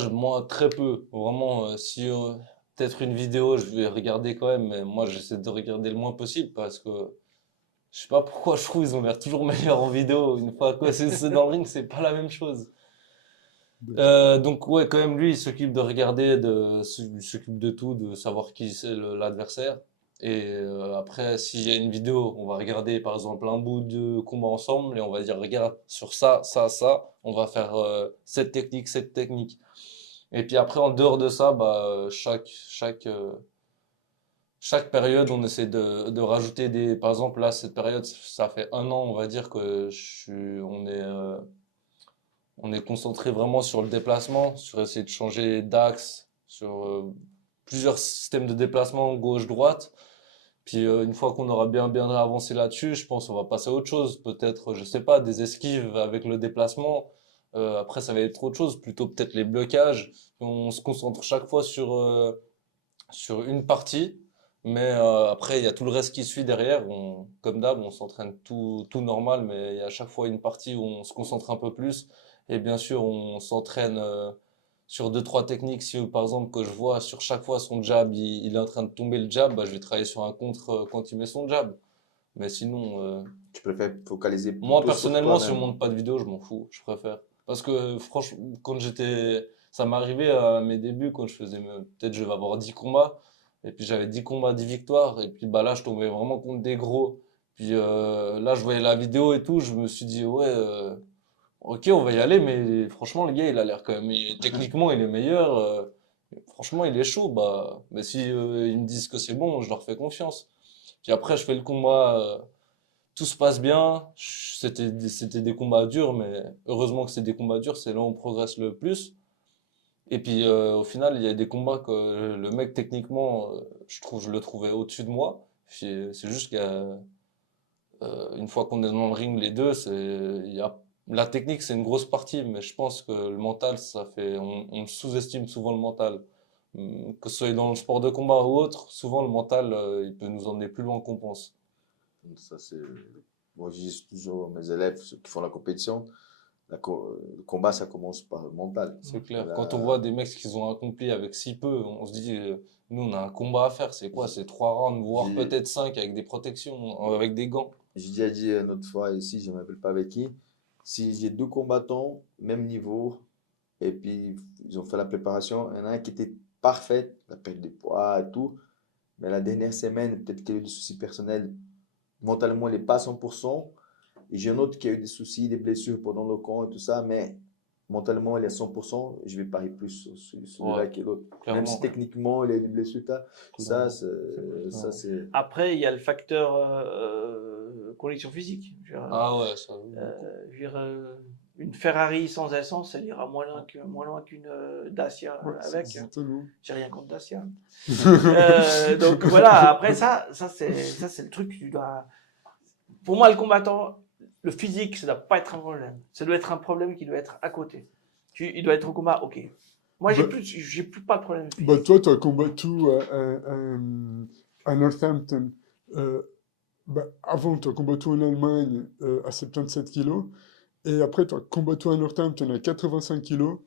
très peu. Vraiment, si peut-être une vidéo, je vais regarder quand même, mais moi, j'essaie de regarder le moins possible parce que je sais pas pourquoi je trouve ils ont l'air toujours meilleurs en vidéo. Une fois que c'est dans le ring, c'est pas la même chose. Donc ouais, quand même lui, il s'occupe de regarder, il s'occupe de tout, de savoir qui c'est l'adversaire. Et après, s'il y a une vidéo, on va regarder par exemple un bout de combat ensemble et on va dire, regarde, sur ça, ça, ça, on va faire cette technique, cette technique. Et puis après, en dehors de ça, bah, chaque période, on essaie de rajouter des. Par exemple, là, cette période, ça fait 1 an, on va dire que on est concentré vraiment sur le déplacement, sur essayer de changer d'axe, sur plusieurs systèmes de déplacement gauche-droite. Puis une fois qu'on aura bien avancé là-dessus, je pense qu'on va passer à autre chose. Peut-être, je sais pas, des esquives avec le déplacement. Après, ça va être autre chose, plutôt peut-être les blocages. On se concentre chaque fois sur une partie, mais après, il y a tout le reste qui suit derrière. Comme d'hab, on s'entraîne tout normal, mais il y a à chaque fois une partie où on se concentre un peu plus. Et bien sûr, on s'entraîne sur deux, trois techniques. Si par exemple, que je vois sur chaque fois son jab, il est en train de tomber le jab, bah, je vais travailler sur un contre quand il met son jab. Mais sinon, Tu préfères focaliser moi plutôt sur personnellement, si on toi-même. monte pas de vidéo, je m'en fous. Je préfère. Parce que franchement, ça m'est arrivé à mes débuts quand je faisais, peut-être je vais avoir 10 combats. Et puis j'avais 10 combats, 10 victoires. Et puis bah là, je tombais vraiment contre des gros. Puis là, je voyais la vidéo et tout. Je me suis dit, ouais, ok, on va y aller. Mais franchement, le gars, il a l'air quand même. Techniquement, il est meilleur. Franchement, il est chaud. Bah, mais si ils me disent que c'est bon, je leur fais confiance. Puis après, je fais le combat. Tout se passe bien. C'était des combats durs, mais heureusement que c'est des combats durs, c'est là où on progresse le plus. Et puis au final, il y a des combats que le mec techniquement, je le trouvais au-dessus de moi. C'est juste une fois qu'on est dans le ring, les deux, la technique, c'est une grosse partie, mais je pense que le mental, on sous-estime souvent le mental. Que ce soit dans le sport de combat ou autre, souvent le mental, il peut nous emmener plus loin qu'on pense. Ça, c'est... Moi, je dis toujours à mes élèves, ceux qui font la compétition, le combat, ça commence par le mental. C'est clair. La- Quand on voit des mecs qui ont accompli avec si peu, on se dit, nous, on a un combat à faire. C'est quoi? C'est 3 rounds, voire J'ai peut-être 5 avec des protections, avec des gants. j'ai déjà dit une autre fois ici, je ne me rappelle pas avec qui, si j'ai deux combattants, même niveau, et puis ils ont fait la préparation, il y en a un qui était parfait, la perte de poids et tout, mais la dernière semaine, peut-être qu'il a eu des soucis personnels, mentalement, il n'est pas à 100%. Et j'ai un autre qui a eu des soucis, des blessures pendant le camp et tout ça, mais mentalement, il est à 100%. Je vais parier plus sur celui-là Ouais, que l'autre. Même si clairement. techniquement, il a eu des blessures, ça, Clairement. ça c'est. Après, il y a le facteur condition physique. Ah ouais, ça. Je veux dire, une Ferrari sans essence, elle ira moins loin qu'une Dacia Ouais, avec. exactement. J'ai rien contre Dacia. Donc voilà, après ça c'est le truc que tu dois. Pour moi, le combattant, le physique, ça doit pas être un problème. Ça doit être un problème qui doit être à côté. Il doit être au combat, ok. Moi, Bah, j'ai plus pas de problème physique. bah, toi, tu as combattu à Northampton. Bah, avant, tu as combattu en Allemagne à 77 kilos. Et après, tu as combattu à Northampton à 85 kilos.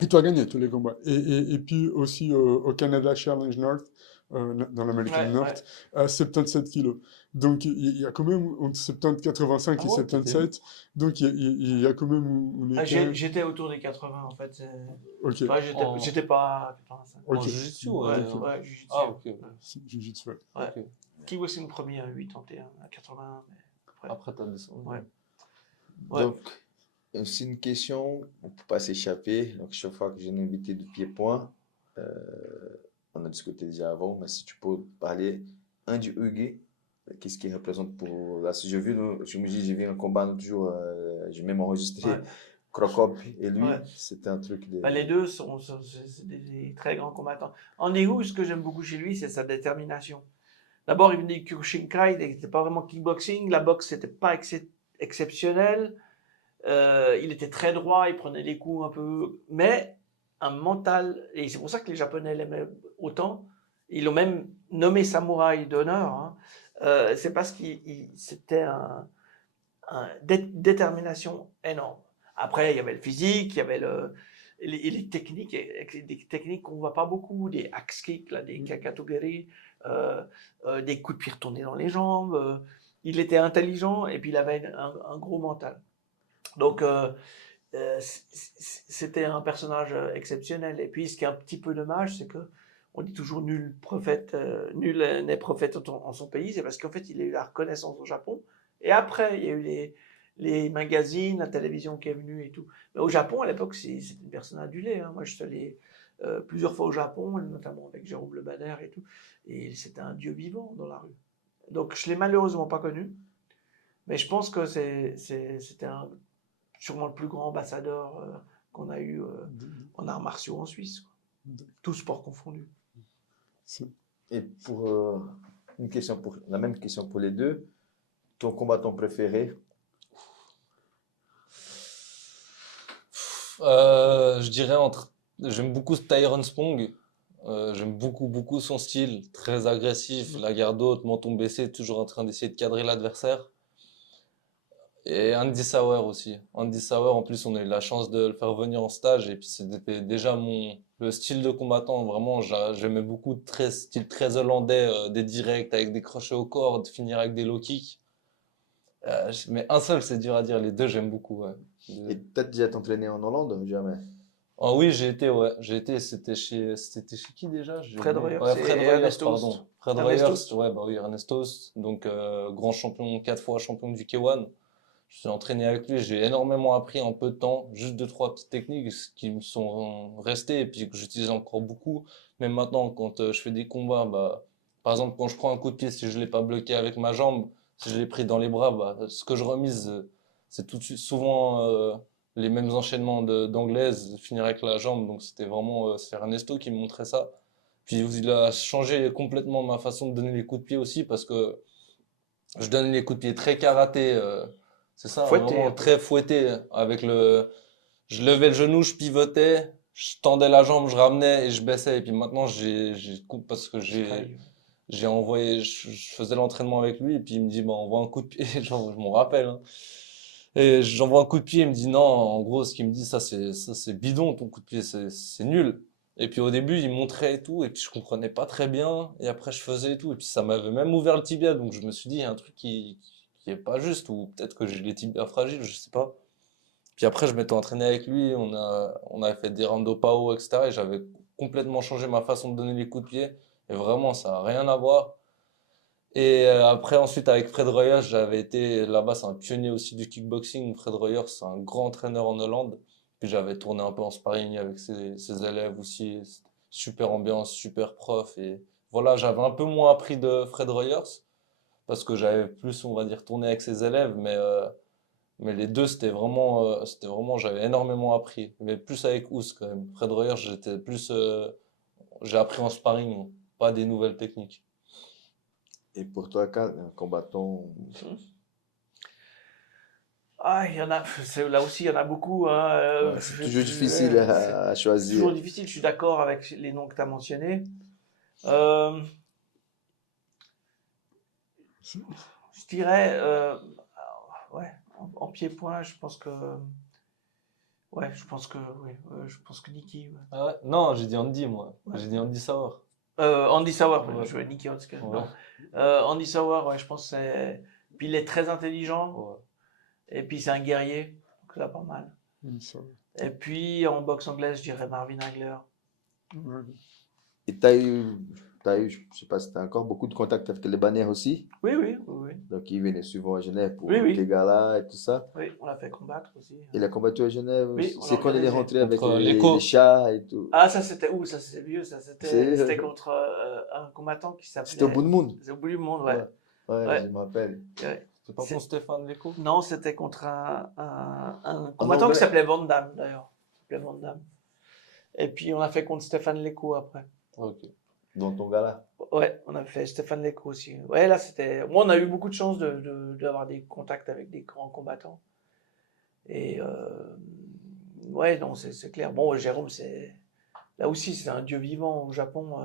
Et tu as gagné tous les combats. Et puis aussi au Canada Challenge North, dans l'American Ouais, North, à 77 kilos. Donc il y a quand même entre 70, 85 Ah et ouais, 77. Donc il y a quand même un écart. J'étais autour des 80 en fait. Ok, Ouais, En, j'étais pas à 85. en ok. jiu-jitsu, Ouais, Ok. ouais, jiu-jitsu. Ah, ok. Ouais. Jiu-jitsu, ouais. Ouais. Ok. Kickboxing premier à 81, à 81. Mais après, Après, t'as descendu. ouais. Ouais. Donc, c'est une question, on ne peut pas s'échapper. Donc, chaque fois que j'ai un invité de pied-point, on a discuté déjà avant, mais si tu peux parler, Andy Huguet, qu'est-ce qu'il représente pour. Là, si j'ai vu, je me dis, j'ai vu un combat l'autre jour, j'ai même enregistré Ouais. Crocop et lui, Ouais. c'était un truc de. Bah, les deux c'est des très grands combattants. Andy Hu, ce que j'aime beaucoup chez lui, c'est sa détermination. D'abord, il venait du Kyokushinkai, il n'était pas vraiment kickboxing. La boxe, c'était pas exceptionnel. Il était très droit, il prenait des coups un peu. Mais un mental, et c'est pour ça que les Japonais l'aimaient autant. Ils l'ont même nommé samouraï d'honneur. Hein. C'est parce qu'il c'était détermination énorme. Après, il y avait le physique, il y avait les techniques, des techniques qu'on ne voit pas beaucoup, des axe kicks, là, des kakatogiri, des coups de pied retournés dans les jambes. Il était intelligent et puis il avait un gros mental. Donc, c'était un personnage exceptionnel. Et puis, ce qui est un petit peu dommage, c'est que on dit toujours nul n'est prophète en son pays, c'est parce qu'en fait, il a eu la reconnaissance au Japon. Et après, il y a eu les magazines, la télévision qui est venue et tout. Mais au Japon, à l'époque, c'est une personne adulée. Hein. Moi, je suis allé plusieurs fois au Japon, notamment avec Jérôme Le Banner et tout. Et c'était un dieu vivant dans la rue. Donc, je ne l'ai malheureusement pas connu. Mais je pense que c'était sûrement le plus grand ambassadeur qu'on a eu en arts martiaux en Suisse. Quoi. Tous sports confondus. Et pour la même question pour les deux, ton combattant préféré? Je dirais j'aime beaucoup Tyrone Spong. J'aime beaucoup son style, très agressif, la garde haute, menton baissé, toujours en train d'essayer de cadrer l'adversaire. Et Andy Sauer aussi. Andy Sauer, en plus, on a eu la chance de le faire venir en stage. Et puis, c'était déjà le style de combattant. Vraiment, j'aimais beaucoup, style très hollandais, des directs avec des crochets au corps, de finir avec des low kicks. Mais un seul, c'est dur à dire. Les deux, j'aime beaucoup. Ouais. Et peut-être déjà t'entraîner en Hollande? Jamais. Ah oui, j'ai été, ouais. C'était chez qui déjà? Fred Reuers Ouais, Fred et Reuers, Ernesto pardon. Host. Fred Ernesto Reuers, Host. ouais, bah oui, Ernesto Host. Donc, grand champion, 4 fois champion du K1. Je suis entraîné avec lui, j'ai énormément appris en peu de temps, juste 2-3 petites techniques qui me sont restées et puis que j'utilise encore beaucoup. Même maintenant, quand je fais des combats, bah, par exemple, quand je prends un coup de pied, si je l'ai pas bloqué avec ma jambe, si je l'ai pris dans les bras, bah, ce que je remise, c'est tout de suite, souvent les mêmes enchaînements d'anglaise, finir avec la jambe. Donc c'était vraiment, c'est Ernesto qui me montrait ça. Puis il a changé complètement ma façon de donner les coups de pied aussi parce que je donne les coups de pied très karaté. C'est ça, Fouetté, vraiment un peu. très fouetté. Je levais le genou, je pivotais, je tendais la jambe, je ramenais et je baissais. Et puis maintenant, parce que j'ai envoyé, je faisais l'entraînement avec lui et puis il me dit, bah, envoie un coup de pied. Genre, je m'en rappelle. Hein. Et j'envoie un coup de pied, il me dit non, en gros, ce qu'il me dit, ça c'est bidon, ton coup de pied, c'est nul. Et puis au début, il montrait et tout, et puis je comprenais pas très bien, et après je faisais et tout, et puis ça m'avait même ouvert le tibia, donc je me suis dit, il y a un truc qui est pas juste, ou peut-être que j'ai les tibias fragiles, je sais pas. Puis après, je m'étais entraîné avec lui, on a fait des rando pao, etc., et j'avais complètement changé ma façon de donner les coups de pied, et vraiment, ça a rien à voir. Et après, ensuite, avec Fred Reuers, j'avais été là-bas, c'est un pionnier aussi du kickboxing. Fred Reuers, c'est un grand entraîneur en Hollande. Puis j'avais tourné un peu en sparring avec ses élèves aussi. Super ambiance, super prof. Et voilà, j'avais un peu moins appris de Fred Reuers parce que j'avais plus, on va dire, tourné avec ses élèves. Mais les deux, j'avais énormément appris. Mais plus avec Ous quand même. Fred Reuers, j'ai appris en sparring, pas des nouvelles techniques. Et pour toi, un combattant? Ah, il y en a, là aussi, il y en a beaucoup. Hein, C'est toujours difficile à c'est choisir. toujours difficile, je suis d'accord avec les noms que tu as mentionnés. Euh, je dirais, ouais, en pied-point, je pense que. Ouais, je pense que Niki. Ouais. Ah ouais? Non, j'ai dit Andy, moi. Ouais. J'ai dit Andy Sauer. Andy Sauer, Ouais. je vois Niki Hodgkin. Ouais. Non. Andy Sauer, ouais, je pense que c'est. Puis il est très intelligent, Ouais. et puis c'est un guerrier, donc ça pas mal. Et puis en boxe anglaise, je dirais Marvin Hagler. Et tu as eu, je sais pas si tu as encore beaucoup de contacts avec les bannières aussi. Oui, oui, oui, oui. Donc, ils venaient souvent à Genève pour Oui, oui. les galas et tout ça. Oui, on l'a fait combattre aussi. Il a combattu à Genève. Oui, on C'est quand il est organisé. rentré avec Contre les l'Écho. chats et tout. Ah, ça c'était où? Ça c'est vieux, ça C'est- c'était contre un combattant qui s'appelait. C'était au bout du monde. C'est au bout du monde, ouais. Ouais, Ouais. je m'appelle. Ouais. C'est pas contre Stéphane Leco? Non, c'était contre un combattant qui s'appelait Van Damme d'ailleurs. Il s'appelait Van Damme. Et puis on a fait contre Stéphane Leco après. Ok. Dans ton gala. Ouais, on a fait Stéphane Leco aussi. Ouais, là c'était. Moi, on a eu beaucoup de chance d'avoir des contacts avec des grands combattants. Et ouais, non, c'est clair. Bon, Jérôme, c'est. Là aussi, c'est un dieu vivant au Japon.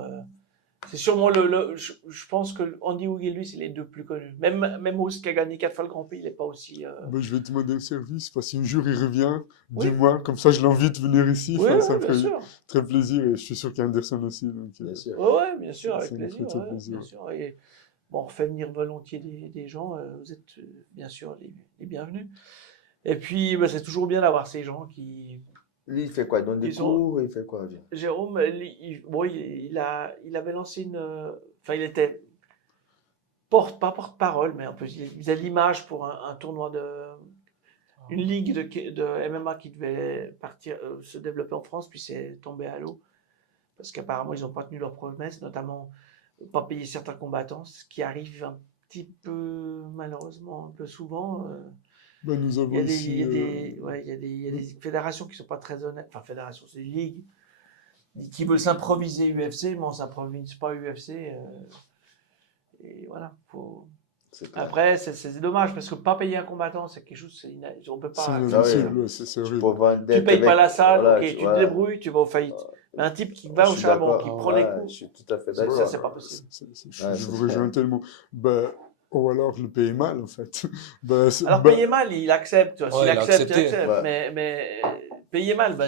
C'est sûrement je pense que Andy Hug et lui, c'est les deux plus connus. Même Ous qui a gagné 4 fois le Grand Prix, il n'est pas aussi. Ben, je vais te demander un service. Enfin, si un jour il revient, Oui. dis-moi. Comme ça, je l'invite de venir ici. Oui, Enfin, ça me bien ferait sûr. très plaisir. Et je suis sûr qu'Anderson aussi. Donc, Bien sûr. Ouais, bien sûr, Ça avec me plaisir. ferait très Ouais, plaisir. bien sûr. Et, bon, on fait venir volontiers des gens. Vous êtes bien sûr les bienvenus. Et puis, bah, c'est toujours bien d'avoir ces gens Lui, il fait quoi? Il donne des Ils ont- cours, il fait quoi? Viens. Jérôme, bon, il avait lancé enfin, il était pas porte-parole, mais un peu, il faisait l'image pour un tournoi une ligue de MMA qui devait partir, se développer en France, puis c'est tombé à l'eau. Parce qu'apparemment, ils n'ont pas tenu leurs promesses, notamment pas payer certains combattants, ce qui arrive un petit peu, malheureusement, un peu souvent. Ben, nous Il y avons a des, ici. il y a des fédérations qui ne sont pas très honnêtes. Enfin, fédérations, c'est des ligues qui veulent s'improviser UFC, mais on ne s'improvise pas UFC. Et voilà. C'est clair. Après, c'est dommage parce que pas payer un combattant, c'est quelque chose, on peut C'est pas. inadmissible, ouais, c'est Tu horrible. peux avoir une Tu dette payes pas avec- la salle, voilà, ok, tu te voilà. débrouilles, tu vas aux faillites. Mais un type qui va Je au suis charbon, d'accord. qui prend les Ouais, coups, je suis tout à fait ça, d'accord. c'est pas possible. Je Ouais, je c'est vous clair. rejoins tellement. Ben, ou alors le payer mal, en fait. Ben, Alors, ben, payer mal, il accepte. Ouais, S'il il a accepte, il accepté. accepte. Ouais. Mais payer mal,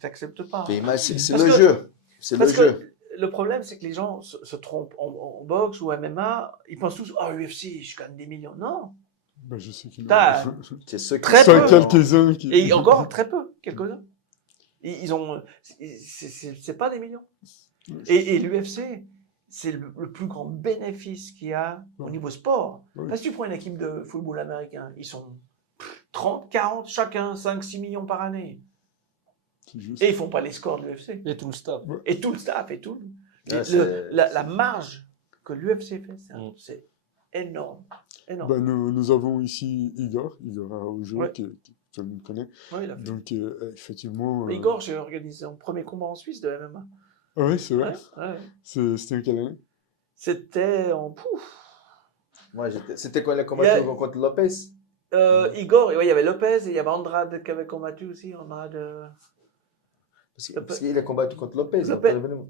t'acceptes pas. Paiement, c'est Parce le que- jeu. C'est le Parce jeu. que le problème, c'est que les gens se trompent en boxe ou MMA. Ils pensent tous, ah, UFC, je gagne des millions. Non. ben, je sais qu'il y en T'as- a. C'est ceux qui Très Sans peu. quelques-uns qui. Et encore, très peu, quelques-uns. Ils ont. C'est pas des millions. Et l'UFC, c'est le plus grand bénéfice qu'il y a au niveau sport. Oui. Parce que tu prends une équipe de football américain, ils sont 30, 40, chacun, 5, 6 millions par année. C'est juste. Et ils font pas les scores de l'UFC. Et tout le staff. Et tout le staff et tout. Ouais, La marge que l'UFC fait, c'est énorme. Énorme. Ben, nous avons ici Igor Aojo, Ouais. que tout le monde connaît. Ouais, il a fait. Donc, effectivement. Igor, j'ai organisé son premier combat en Suisse de MMA. Ah oui, c'est vrai. Ouais. C'était en quelle année? C'était en pouf. Moi, c'était quoi les combats contre Lopez? Igor, ouais, il y avait Lopez et il y avait Andrade qui avait combattu aussi. Andrade. Parce qu'il a combattu contre Lopez. Lopez. Ton événement,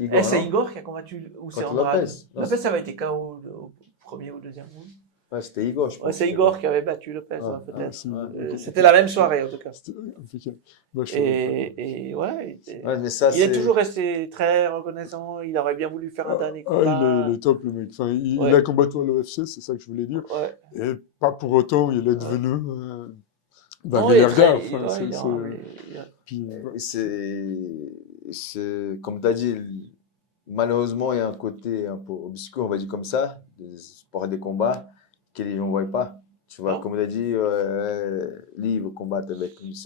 Igor, C'est non? Igor qui a combattu ou c'est Contre Andrade? Lopez. Non, Lopez, ça avait été KO au premier ou deuxième round. Ouais, c'était Igor, je pense. Ouais, c'est Igor qui avait battu Lopez, Ouais. ouais, peut-être. c'est- C'était la même soirée en tout cas. C'était impeccable. Ben, Et ouais, Ouais, mais ça, il est toujours resté très reconnaissant. Il aurait bien voulu faire un dernier combat. il est top, le mec. Enfin, il Ouais. a combattu à l'OFC, c'est ça que je voulais dire. Ouais. Et pas pour autant, il est devenu Non, il est Gaillard. très- Enfin, ouais, c'est- il est- c'est- il est- puis, Et comme tu as dit, malheureusement, il y a un côté un peu obscur, on va dire comme ça, des sports et des combats que les gens ne voient pas. Tu vois, Non. comme tu as dit, lui, il veut combattre avec lui.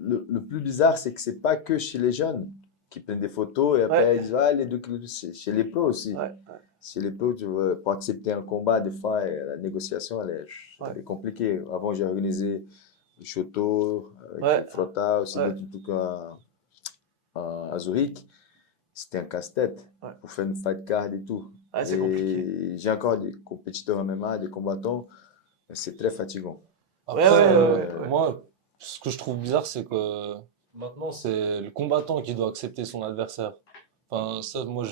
Le plus bizarre, c'est que ce n'est pas que chez les jeunes qui prennent des photos et après Ouais. ils disent, ah, les 2 kilos, c'est chez les pros aussi. Ouais. Chez les pros, tu vois, pour accepter un combat, des fois, la négociation, elle est compliquée. Avant, j'ai organisé le Choto, avec Ouais. Frotta, aussi Ouais. d'autres trucs à Zurich. C'était un casse-tête Ouais. pour faire une fight card et tout. Ah, c'est Et compliqué. j'ai encore des compétiteurs MMA, des combattants. C'est très fatigant. Après, ouais. moi, ce que je trouve bizarre, c'est que maintenant, c'est le combattant qui doit accepter son adversaire. Enfin, ça, moi,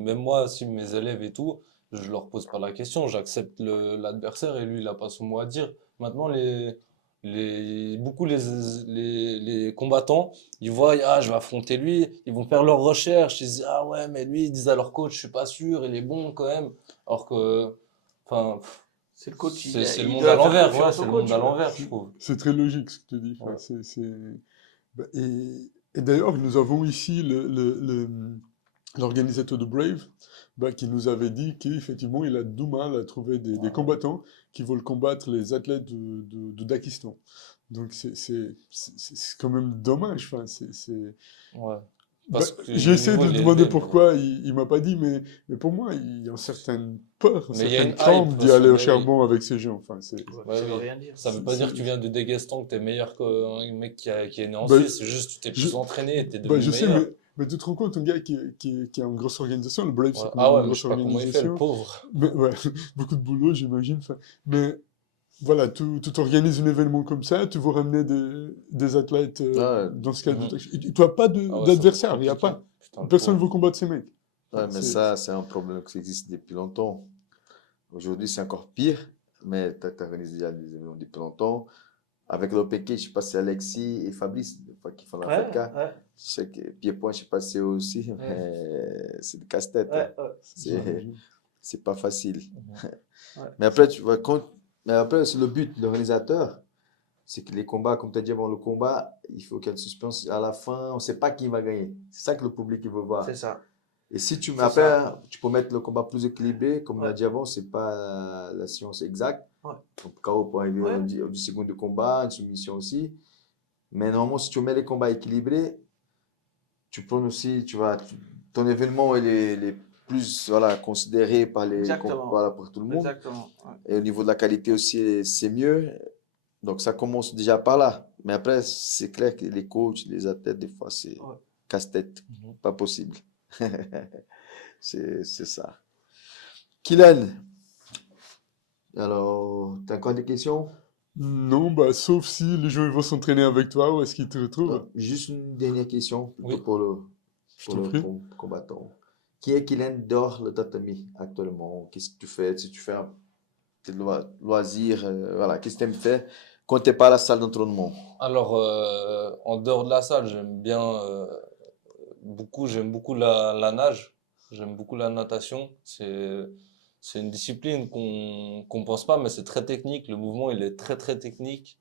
même moi, si mes élèves et tout, je leur pose pas la question, j'accepte l'adversaire et lui, il a pas son mot à dire. Maintenant, beaucoup les combattants, ils voient, ah, je vais affronter lui, ils vont faire leurs recherches, ils disent, ah ouais, mais lui, ils disent à leur coach, je suis pas sûr, il est bon quand même. Alors que, enfin, C'est le coach. c'est le il monde doit à faire l'envers, confiance ouais, c'est au le coach, monde à ouais. l'envers, je trouve. c'est très logique ce que tu dis. Enfin, Ouais. Ben, et d'ailleurs, nous avons ici l'organisateur de Brave ben, qui nous avait dit qu'effectivement, il a du mal à trouver des combattants qui veulent combattre les athlètes de Dakistan. Donc, c'est quand même dommage. Enfin, Ouais. Ben, Parce que j'ai le essayé de niveau, lui il est demander élevé, pourquoi, il m'a pas dit, mais pour moi, il y a une certaine peur, une Mais il y a certaine une crainte hype, d'y parce aller que, au mais charbon avec ces gens. Enfin, Ça Ouais, veut oui. rien dire. Ça veut pas dire que tu viens de Daguestan, que tu es meilleur qu'un mec qui est né en Ben, Suisse. C'est juste que tu t'es plus entraîné et tu es ben, devenu je sais, meilleur. mais tu te rends compte, un gars qui a une grosse organisation, le Brave, Ouais. c'est quand même Ah ouais, une mais je grosse sais pas comment il fait, le organisation. pauvre. Mais, ouais, beaucoup de boulot, j'imagine. Enfin, mais voilà, tu organises un événement comme ça, tu veux ramener des athlètes, Ouais. dans ce cas, Mhm. tu n'as pas Ah ouais, ça va d'adversaire, être il n'y a compliqué. pas. Putain, le Personne ne pauvre. veut combattre ces mecs. Ouais, mais C'est- ça, c'est un problème qui existe depuis longtemps. Aujourd'hui, c'est encore pire, mais tu as organisé déjà des événements depuis longtemps. Avec l'OPK, je ne sais pas si c'est Alexis et Fabrice des fois, qui font la Ouais, FATCA. ouais, Je sais que Pied-Point, je ne sais pas si c'est eux aussi, mais c'est le casse-tête. hein. ouais. C'est pas facile. Mhm. Ouais. Mais après, tu vois, mais après, c'est le but de l'organisateur, c'est que les combats, comme tu as dit avant le combat, il faut qu'il y ait une suspense à la fin. On ne sait pas qui va gagner. C'est ça que le public il veut voir. C'est ça. Et si tu C'est après, ça. tu peux mettre le combat plus équilibré, comme on a Ouais. dit avant, c'est pas la science exacte. Ouais. Donc, KO peut arriver Ouais. au 10 secondes de combat, une soumission aussi. Mais normalement, si tu mets les combats équilibrés, tu prends aussi, ton événement il est plus voilà, considéré par Exactement. voilà, pour tout le monde. Exactement. Ouais. Et au niveau de la qualité aussi, c'est mieux. Donc ça commence déjà par là. Mais après, c'est clair que les coachs, les athlètes, des fois, c'est Ouais. casse-tête. Mhm. Pas possible. C'est ça. Kylian, alors, tu as encore des questions? Non, bah, sauf si les gens ils vont s'entraîner avec toi, où est-ce qu'ils te retrouvent? Juste une dernière question plutôt Oui. pour t'en prie. combattant. Qui est Kylian dehors le tatami actuellement? Qu'est-ce que tu fais? Si tu fais tes loisirs, voilà, qu'est-ce que tu aimes faire quand tu n'es pas à la salle d'entraînement? Alors, en dehors de la salle, j'aime beaucoup la nage. J'aime beaucoup la natation. C'est une discipline qu'on pense pas, mais c'est très technique. Le mouvement, il est très, très technique.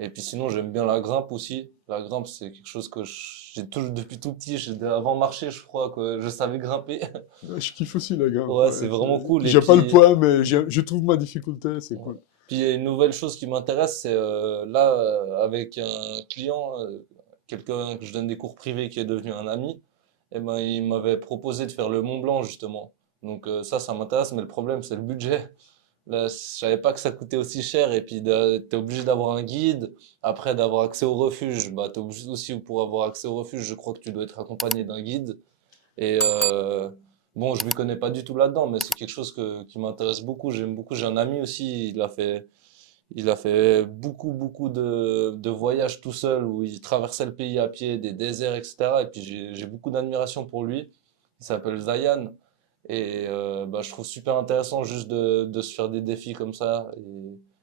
Et puis sinon, j'aime bien la grimpe aussi. La grimpe, c'est quelque chose que j'ai toujours depuis tout petit. Avant marcher, je crois que je savais grimper. Ouais, je kiffe aussi la grimpe. Ouais, c'est vraiment cool. Et J'ai pas le puis, poids, mais je trouve ma difficulté, c'est cool. puis il y a une nouvelle chose qui m'intéresse, c'est là, avec un client, quelqu'un que je donne des cours privés qui est devenu un ami, et ben, il m'avait proposé de faire le Mont Blanc, justement. Donc ça m'intéresse, mais le problème, c'est le budget. Là, je savais pas que ça coûtait aussi cher, et puis t'es obligé d'avoir un guide. Après, d'avoir accès au refuge, bah, t'es obligé aussi, pour avoir accès au refuge, je crois que tu dois être accompagné d'un guide. Et bon, je m'y connais pas du tout là-dedans, mais c'est quelque chose qui m'intéresse beaucoup. J'aime beaucoup. J'ai un ami aussi, il a fait beaucoup, beaucoup de voyages tout seul où il traversait le pays à pied, des déserts, etc. Et puis j'ai beaucoup d'admiration pour lui. Il s'appelle Zayan. Et bah, je trouve super intéressant juste de se faire des défis comme ça.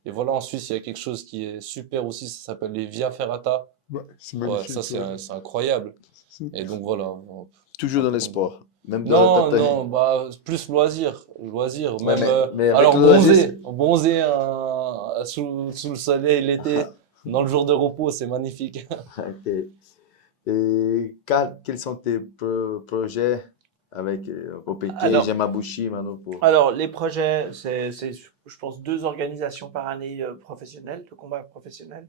Et voilà, en Suisse, il y a quelque chose qui est super aussi, ça s'appelle les Via Ferrata. Ouais, c'est Ouais, magnifique. ça, ouais. c'est incroyable. C'est- Et donc voilà. Toujours dans les sports, même dans le Non, tatami. non, bah, plus loisir, Ouais, même, mais avec alors le loisir, bronzer sous le soleil l'été, dans le jour de repos, c'est magnifique. ok. Et quels sont tes projets avec Opeke, Alors, Yamabushi, maintenant pour... alors, les projets, je pense, 2 organisations par année professionnelles, de combat professionnel.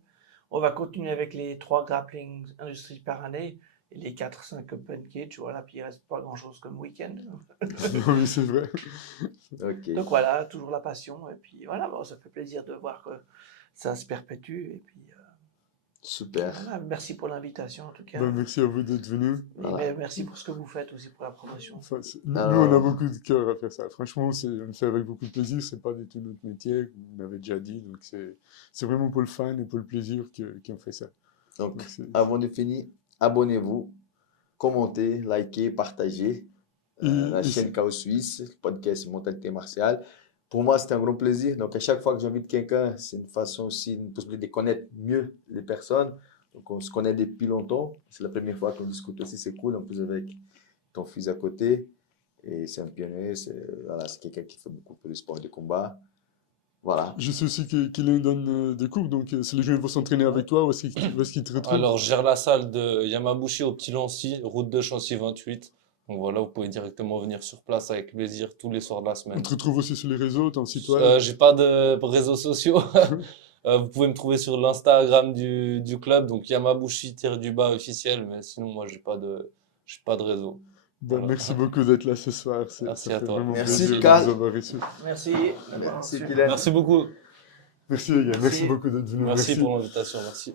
On va continuer avec les 3 grappling industries par année et les 4-5 open cage. Voilà, puis il reste pas grand-chose comme week-end. Oui, c'est vrai. Ok, Donc voilà, toujours la passion. Et puis voilà, bon, ça fait plaisir de voir que ça se perpétue. Et puis super. voilà, merci pour l'invitation en tout cas. Ben, merci à vous d'être venus. Et Voilà. ben, merci pour ce que vous faites aussi pour la promotion. Enfin, nous, Alors- on a beaucoup de cœur à faire ça. Franchement, on le fait avec beaucoup de plaisir. C'est pas du tout notre métier, comme on avait déjà dit. Donc, c'est vraiment pour le fun et pour le plaisir qu'on fait ça. Donc, Donc, avant de finir, abonnez-vous, commentez, likez, partagez la Et chaîne Chaos Suisse, le podcast Mentalité Martiale. Pour moi, c'est un grand plaisir. Donc, à chaque fois que j'invite quelqu'un, c'est une façon aussi, une possibilité de connaître mieux les personnes. Donc, on se connaît depuis longtemps. C'est la première fois qu'on discute aussi, c'est cool, en plus avec ton fils à côté. Et c'est un pionnier, voilà, c'est quelqu'un qui fait beaucoup pour le sport de combat. Voilà. je sais aussi qu'il donne des cours. Donc, si les gens vont s'entraîner avec toi, où est-ce qu'ils te retrouvent? Alors, je gère la salle de Yamabushi au Petit Lancy, route de Chancy 28. Donc voilà, vous pouvez directement venir sur place avec plaisir tous les soirs de la On semaine. te retrouve aussi sur les réseaux, ton site web. J'ai pas de réseaux sociaux. Vous pouvez me trouver sur l'Instagram du club, donc Yamabushi-du-bas officiel, mais sinon moi j'ai pas de réseau. Ben, Voilà. merci beaucoup d'être là ce soir. Merci Ça à fait toi. vraiment Merci, plaisir de Carl. vous avoir reçus. Merci. Merci, Super. Kylian. Merci beaucoup. Merci les gars, merci Merci. beaucoup d'être venus. Merci pour l'invitation, merci.